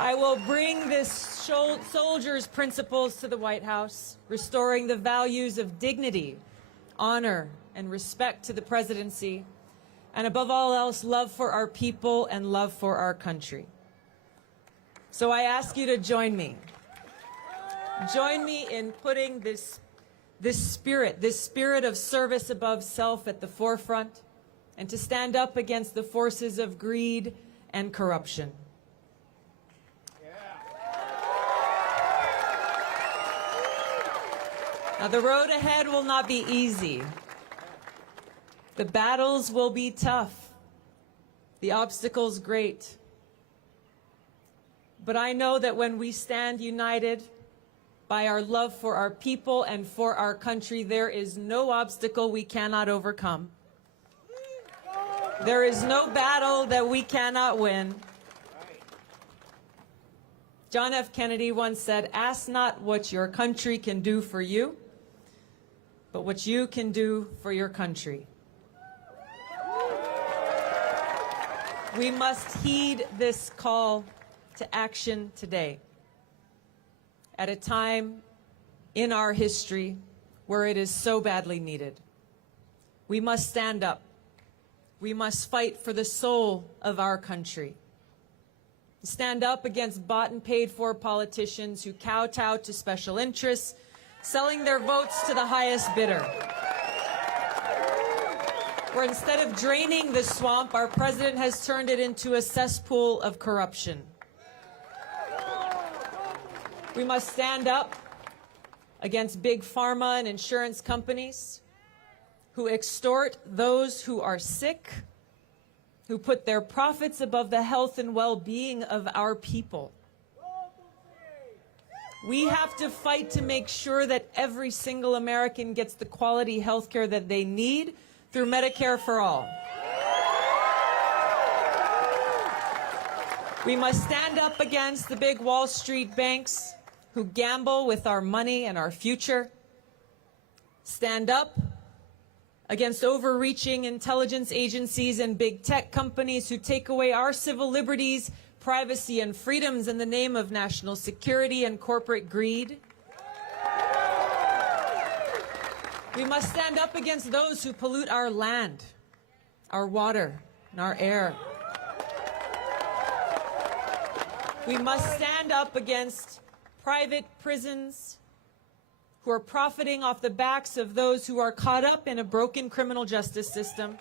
I will bring this soldier's principles to the White House, restoring the values of dignity, honor, and respect to the presidency, and above all else, love for our people and love for our country. So I ask you to join me. Join me in putting this spirit of service above self at the forefront, and to stand up against the forces of greed and corruption. Now, the road ahead will not be easy. The battles will be tough. The obstacles great. But I know that when we stand united by our love for our people and for our country, there is no obstacle we cannot overcome. There is no battle that we cannot win. John F. Kennedy once said, "Ask not what your country can do for you, but what you can do for your country." We must heed this call to action today, at a time in our history where it is so badly needed. We must stand up. We must fight for the soul of our country. Stand up against bought and paid for politicians who kowtow to special interests, selling their votes to the highest bidder. Where instead of draining the swamp, our president has turned it into a cesspool of corruption. We must stand up against big pharma and insurance companies who extort those who are sick who put their profits above the health and well-being of our people. We have to fight to make sure that every single American gets the quality health care that they need through Medicare for all. We must stand up against the big Wall Street banks who gamble with our money and our future. Stand up against overreaching intelligence agencies and big tech companies who take away our civil liberties, privacy, and freedoms in the name of national security and corporate greed. We must stand up against those who pollute our land, our water, and our air. We must stand up against private prisons who are profiting off the backs of those who are caught up in a broken criminal justice system.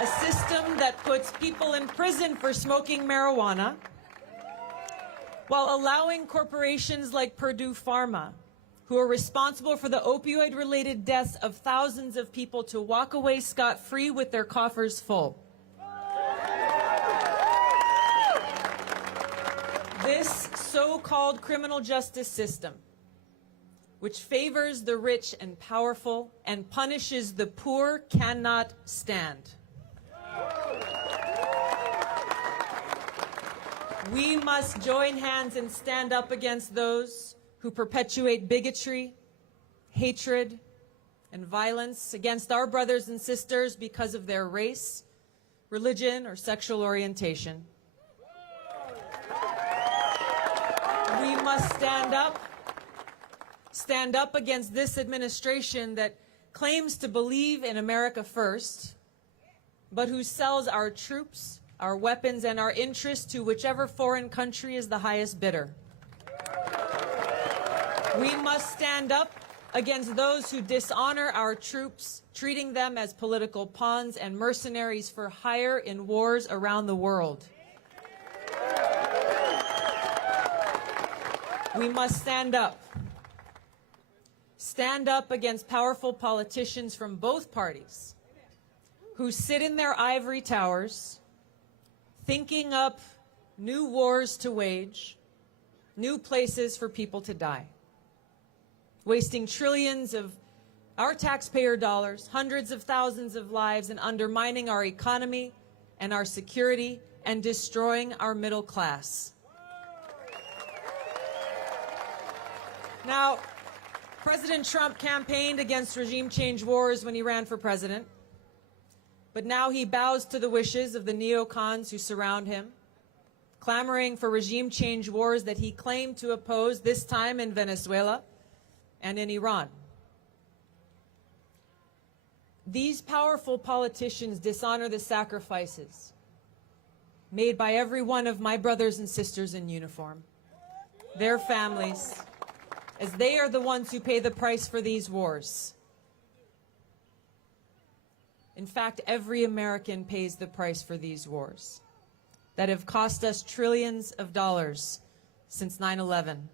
A system that puts people in prison for smoking marijuana while allowing corporations like Purdue Pharma, who are responsible for the opioid-related deaths of thousands of people, to walk away scot-free with their coffers full. This so-called criminal justice system, which favors the rich and powerful and punishes the poor, cannot stand. We must join hands and stand up against those who perpetuate bigotry, hatred, and violence against our brothers and sisters because of their race, religion, or sexual orientation. We must stand up against this administration that claims to believe in America first, but who sells our troops, our weapons, and our interests to whichever foreign country is the highest bidder. We must stand up against those who dishonor our troops, treating them as political pawns and mercenaries for hire in wars around the world. We must stand up. Stand up against powerful politicians from both parties who sit in their ivory towers, thinking up new wars to wage, new places for people to die, wasting trillions of our taxpayer dollars, hundreds of thousands of lives, and undermining our economy and our security and destroying our middle class. Now, President Trump campaigned against regime change wars when he ran for president, but now he bows to the wishes of the neocons who surround him, clamoring for regime change wars that he claimed to oppose, this time in Venezuela and in Iran. These powerful politicians dishonor the sacrifices made by every one of my brothers and sisters in uniform, their families, as they are the ones who pay the price for these wars. In fact, every American pays the price for these wars that have cost us trillions of dollars since 9/11.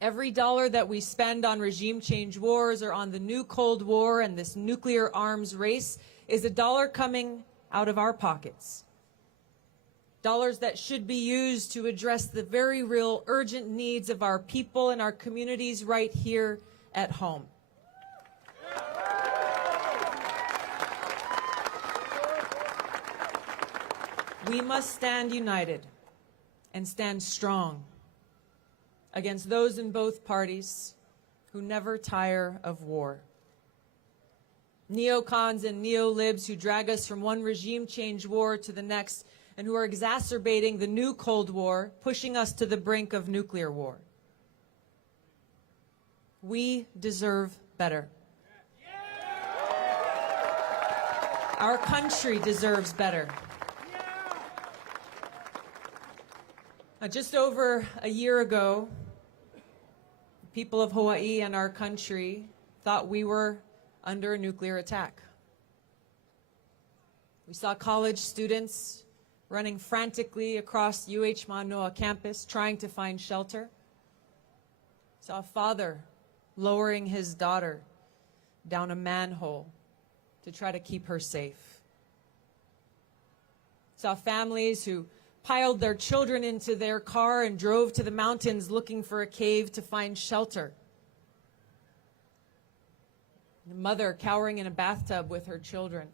Every dollar that we spend on regime change wars or on the new Cold War and this nuclear arms race is a dollar coming out of our pockets. Dollars that should be used to address the very real urgent needs of our people and our communities right here at home. We must stand united and stand strong against those in both parties who never tire of war. Neocons and neolibs who drag us from one regime change war to the next and who are exacerbating the new Cold War, pushing us to the brink of nuclear war. We deserve better. Our country deserves better. Just over a year ago, the people of Hawaii and our country thought we were under a nuclear attack. We saw college students running frantically across UH Manoa campus trying to find shelter. Saw a father lowering his daughter down a manhole to try to keep her safe. saw families who piled their children into their car and drove to the mountains looking for a cave to find shelter. A mother cowering in a bathtub with her children.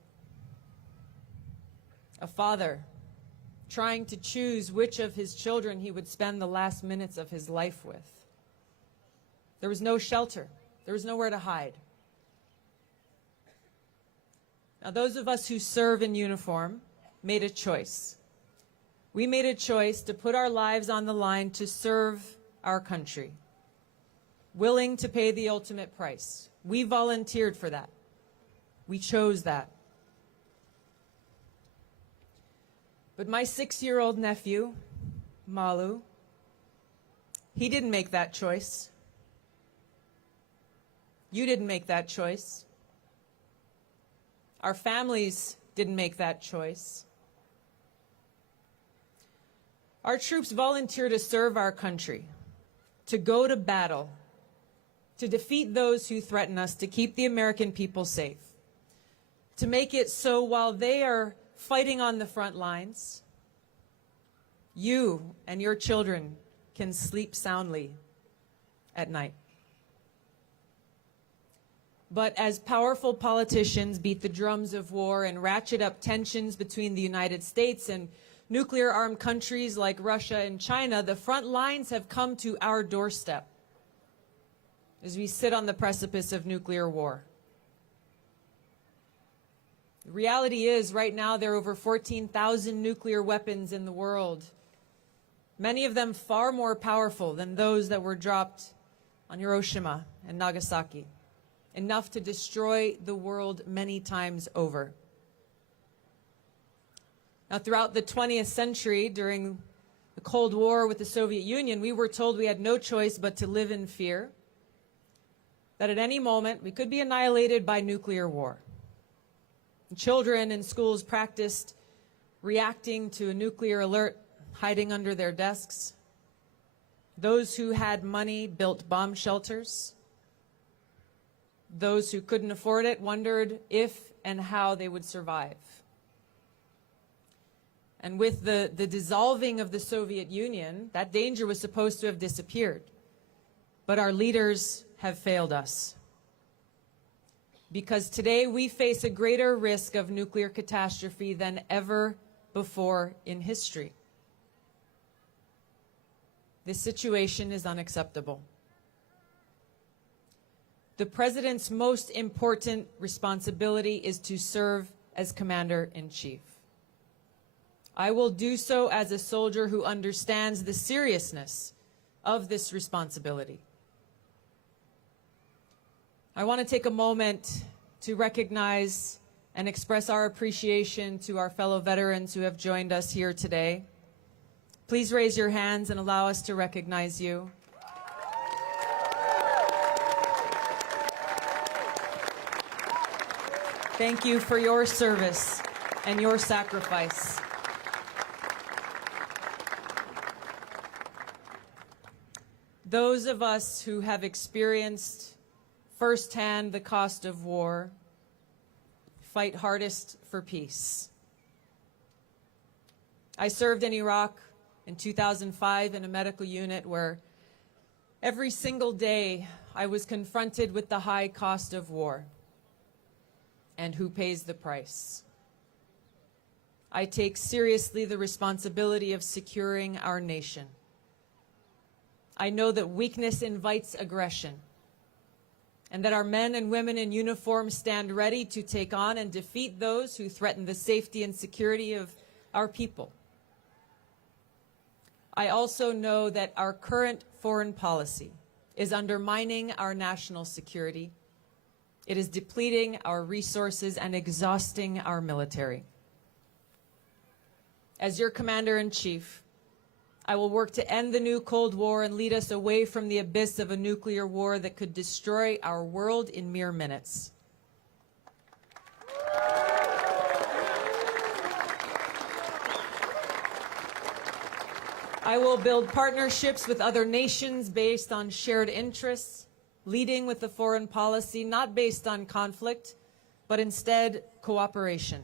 A father trying to choose which of his children he would spend the last minutes of his life with. There was no shelter. There was nowhere to hide. Now, those of us who serve in uniform made a choice. We made a choice to put our lives on the line to serve our country, willing to pay the ultimate price. We volunteered for that. We chose that. But my 6-year-old nephew, Malu, he didn't make that choice. You didn't make that choice. Our families didn't make that choice. Our troops volunteer to serve our country, to go to battle, to defeat those who threaten us, to keep the American people safe, to make it so while they are fighting on the front lines, you and your children can sleep soundly at night. But as powerful politicians beat the drums of war and ratchet up tensions between the United States and nuclear-armed countries like Russia and China, the front lines have come to our doorstep as we sit on the precipice of nuclear war. The reality is, right now, there are over 14,000 nuclear weapons in the world, many of them far more powerful than those that were dropped on Hiroshima and Nagasaki, enough to destroy the world many times over. Now, throughout the 20th century, during the Cold War with the Soviet Union, we were told we had no choice but to live in fear, that at any moment we could be annihilated by nuclear war. Children in schools practiced reacting to a nuclear alert, hiding under their desks. Those who had money built bomb shelters. Those who couldn't afford it wondered if and how they would survive. And with the dissolving of the Soviet Union, that danger was supposed to have disappeared. But our leaders have failed us. Because today we face a greater risk of nuclear catastrophe than ever before in history. This situation is unacceptable. The President's most important responsibility is to serve as Commander-in-Chief. I will do so as a soldier who understands the seriousness of this responsibility. I want to take a moment to recognize and express our appreciation to our fellow veterans who have joined us here today. Please raise your hands and allow us to recognize you. Thank you for your service and your sacrifice. Those of us who have experienced firsthand the cost of war fight hardest for peace. I served in Iraq in 2005 in a medical unit where every single day I was confronted with the high cost of war and who pays the price. I take seriously the responsibility of securing our nation. I know that weakness invites aggression, and that our men and women in uniform stand ready to take on and defeat those who threaten the safety and security of our people. I also know that our current foreign policy is undermining our national security. It is depleting our resources and exhausting our military. As your Commander-in-Chief, I will work to end the new Cold War and lead us away from the abyss of a nuclear war that could destroy our world in mere minutes. I will build partnerships with other nations based on shared interests, leading with a foreign policy not based on conflict, but instead cooperation.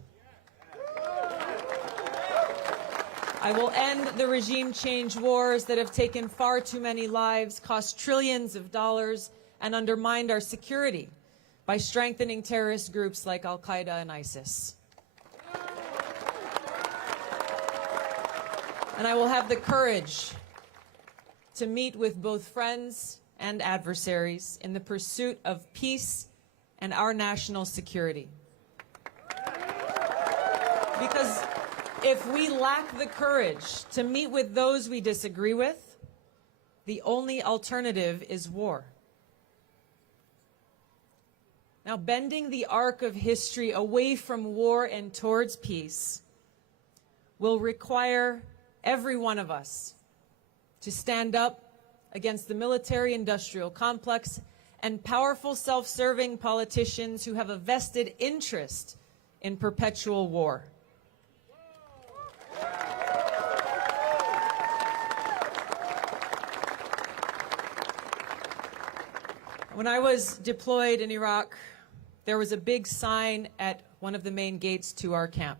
I will end the regime change wars that have taken far too many lives, cost trillions of dollars, and undermined our security by strengthening terrorist groups like Al-Qaeda and ISIS. And I will have the courage to meet with both friends and adversaries in the pursuit of peace and our national security. Because if we lack the courage to meet with those we disagree with, the only alternative is war. Now, bending the arc of history away from war and towards peace will require every one of us to stand up against the military-industrial complex and powerful self-serving politicians who have a vested interest in perpetual war. When I was deployed in Iraq, there was a big sign at one of the main gates to our camp.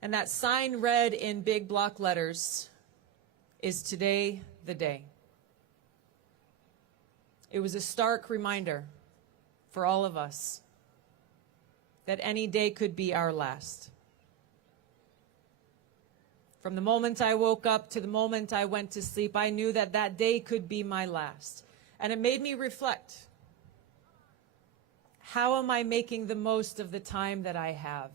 And that sign read in big block letters, "Is today the day?" It was a stark reminder for all of us that any day could be our last. From the moment I woke up to the moment I went to sleep, I knew that that day could be my last. And it made me reflect. How am I making the most of the time that I have?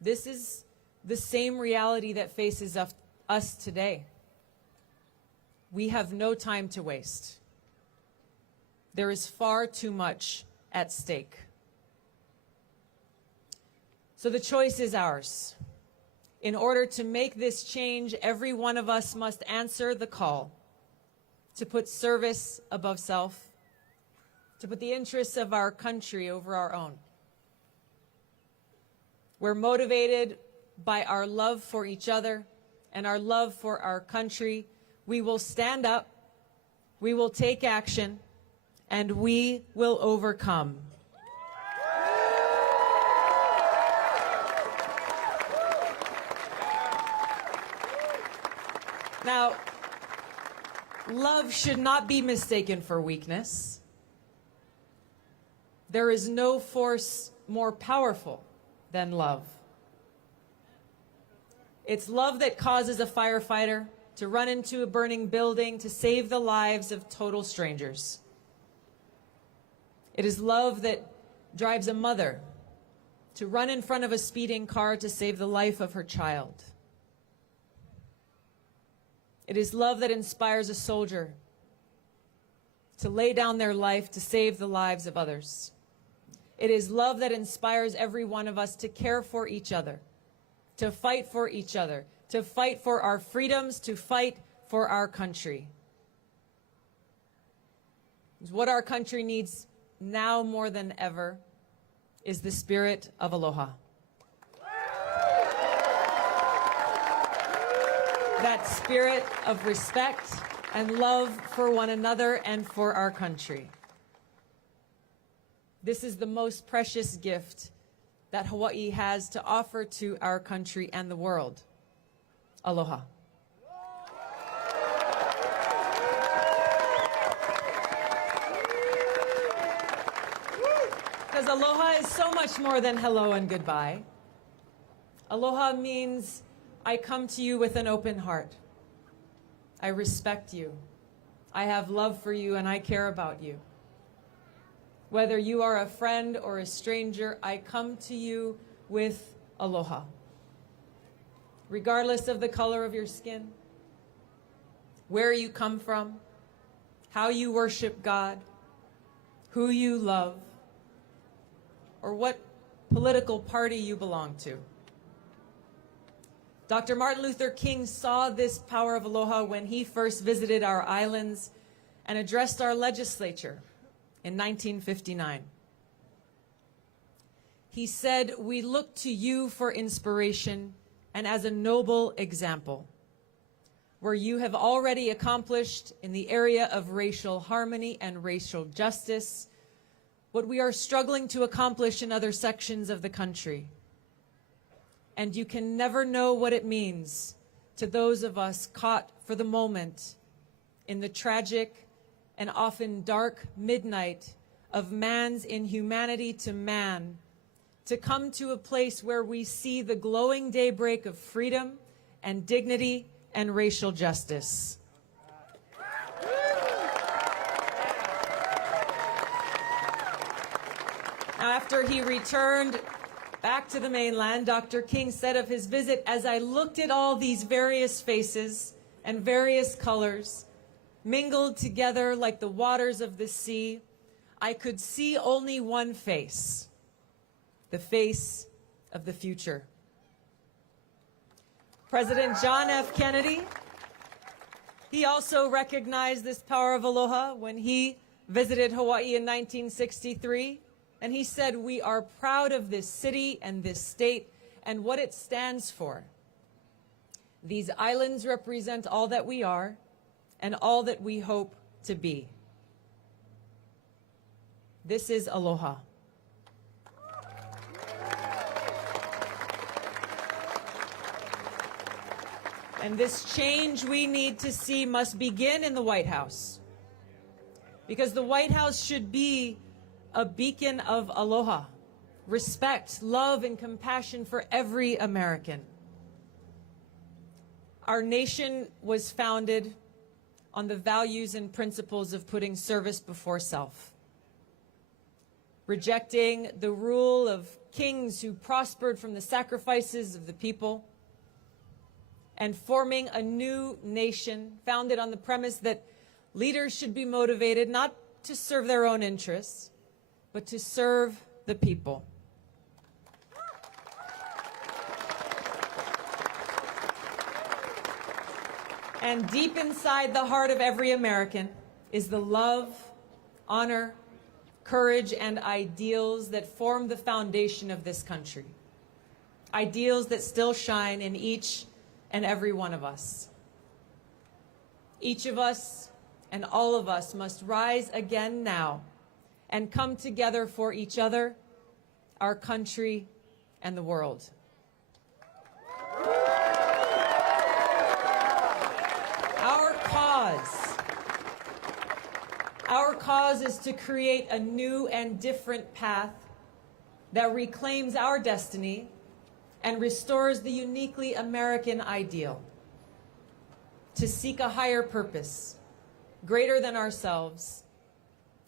This is the same reality that faces us today. We have no time to waste. There is far too much at stake. So the choice is ours. In order to make this change, every one of us must answer the call to put service above self, to put the interests of our country over our own. We're motivated by our love for each other and our love for our country. We will stand up, we will take action, and we will overcome. Now, love should not be mistaken for weakness. There is no force more powerful than love. It's love that causes a firefighter to run into a burning building to save the lives of total strangers. It is love that drives a mother to run in front of a speeding car to save the life of her child. It is love that inspires a soldier to lay down their life to save the lives of others. It is love that inspires every one of us to care for each other, to fight for each other, to fight for our freedoms, to fight for our country. What our country needs now more than ever is the spirit of Aloha. That spirit of respect and love for one another and for our country. This is the most precious gift that Hawaii has to offer to our country and the world. Aloha. Because aloha is so much more than hello and goodbye. Aloha means I come to you with an open heart. I respect you. I have love for you and I care about you. Whether you are a friend or a stranger, I come to you with aloha. Regardless of the color of your skin, where you come from, how you worship God, who you love, or what political party you belong to. Dr. Martin Luther King saw this power of aloha when he first visited our islands and addressed our legislature in 1959. He said, "We look to you for inspiration and as a noble example, where you have already accomplished in the area of racial harmony and racial justice what we are struggling to accomplish in other sections of the country. And you can never know what it means to those of us caught for the moment in the tragic and often dark midnight of man's inhumanity to man, to come to a place where we see the glowing daybreak of freedom and dignity and racial justice. After he returned back to the mainland, Dr. King said of his visit, "As I looked at all these various faces and various colors, mingled together like the waters of the sea, I could see only one face, the face of the future." President John F. Kennedy, he also recognized this power of aloha when he visited Hawaii in 1963. And he said, "We are proud of this city and this state and what it stands for. These islands represent all that we are and all that we hope to be." This is aloha. And this change we need to see must begin in the White House, because the White House should be a beacon of aloha, respect, love, and compassion for every American. Our nation was founded on the values and principles of putting service before self, rejecting the rule of kings who prospered from the sacrifices of the people, and forming a new nation founded on the premise that leaders should be motivated not to serve their own interests, but to serve the people. And deep inside the heart of every American is the love, honor, courage, and ideals that form the foundation of this country. Ideals that still shine in each and every one of us. Each of us and all of us must rise again now and come together for each other, our country, and the world. Our cause is to create a new and different path that reclaims our destiny and restores the uniquely American ideal, to seek a higher purpose, greater than ourselves,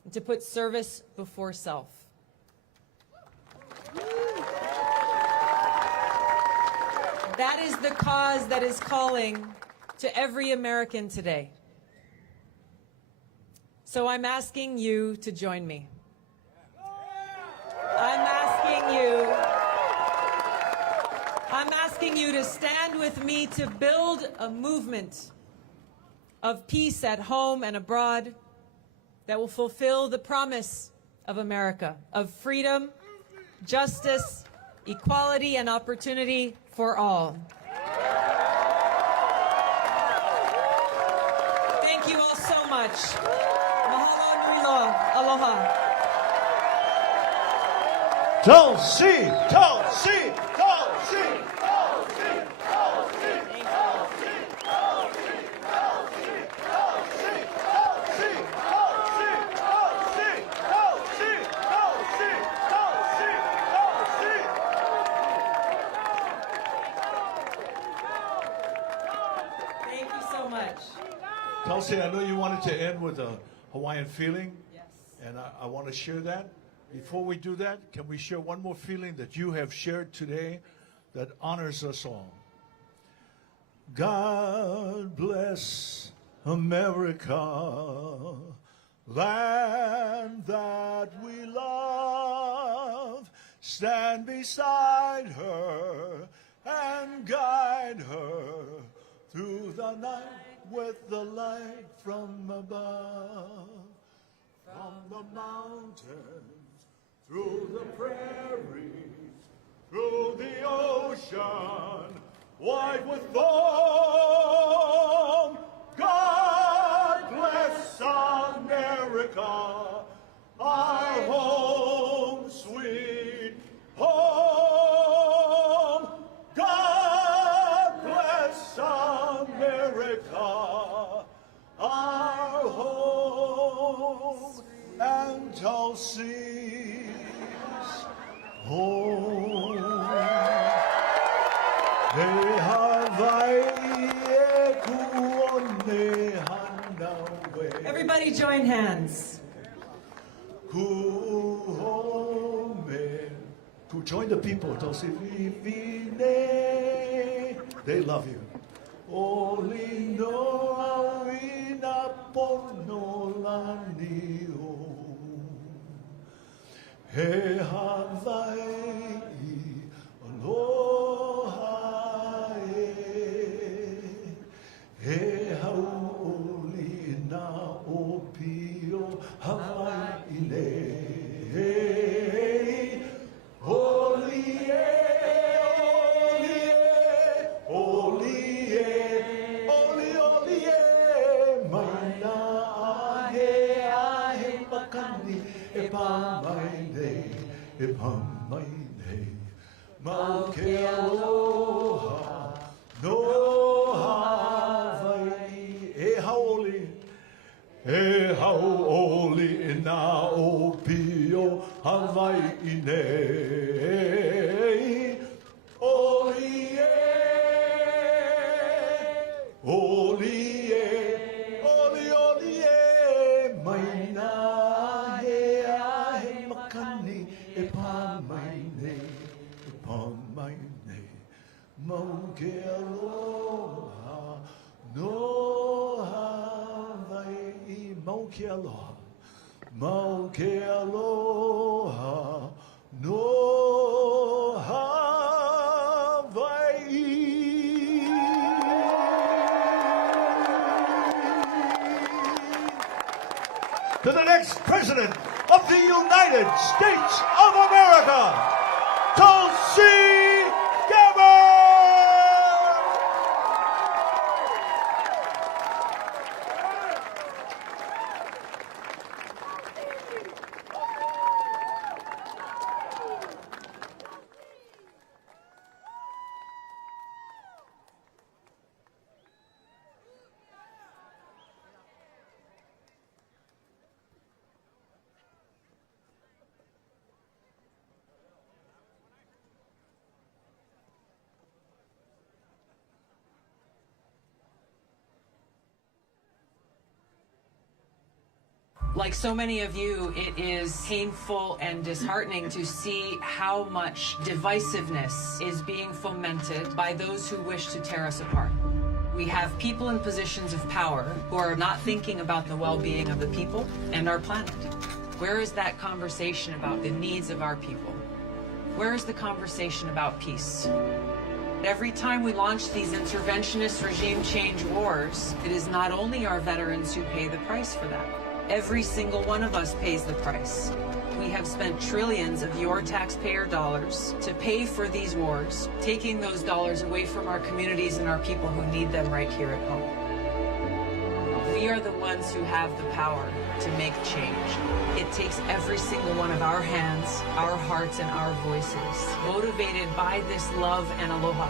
and to put service before self. That is the cause that is calling to every American today. So I'm asking you to join me. I'm asking you to stand with me to build a movement of peace at home and abroad that will fulfill the promise of America, of freedom, justice, equality, and opportunity for all. Thank you all so much. Mahalo nui loa. Aloha. Tulsi, Tulsi, Tulsi, Tulsi, Tulsi, Thank you. Tulsi, Tulsi, Tulsi, Tulsi, Tulsi, Tulsi, Tulsi, Tulsi, Tulsi, Tulsi, Thank you so much. Tulsi, I know you wanted to end with a Hawaiian feeling, Yes. and I want to share that. Before we do that, can we share one more feeling that you have shared today that honors us all? God bless America, land that we love. Stand beside her and guide her through the night with the light from above. From the mountains, through the prairies, through the ocean, white with foam. God bless America, our home, sweet home. God Tulsi's home. Hey, Hawaii, kuone hanawe. Everybody join hands. Join the people. Tulsi vivine. They love you. Oli no awina pono lanio. He Hawaii, aloha he hauli na opio Hawaii ne. Mauke aloha, no Hawaii. E haoli na opio Hawaii ne. Olie, olie, olie, maina he ahe makani e pa maine. Mauke aloha, no Hawaii. Mauke aloha, mauke aloha, no Hawaii. To the next President of the United States of America, Tulsi Gabbard! Like so many of you, it is painful and disheartening to see how much divisiveness is being fomented by those who wish to tear us apart. We have people in positions of power who are not thinking about the well-being of the people and our planet. Where is that conversation about the needs of our people? Where is the conversation about peace? Every time we launch these interventionist regime change wars, it is not only our veterans who pay the price for that. Every single one of us pays the price. We have spent trillions of your taxpayer dollars to pay for these wars, taking those dollars away from our communities and our people who need them right here at home. We are the ones who have the power to make change. It takes every single one of our hands, our hearts, and our voices, motivated by this love and aloha.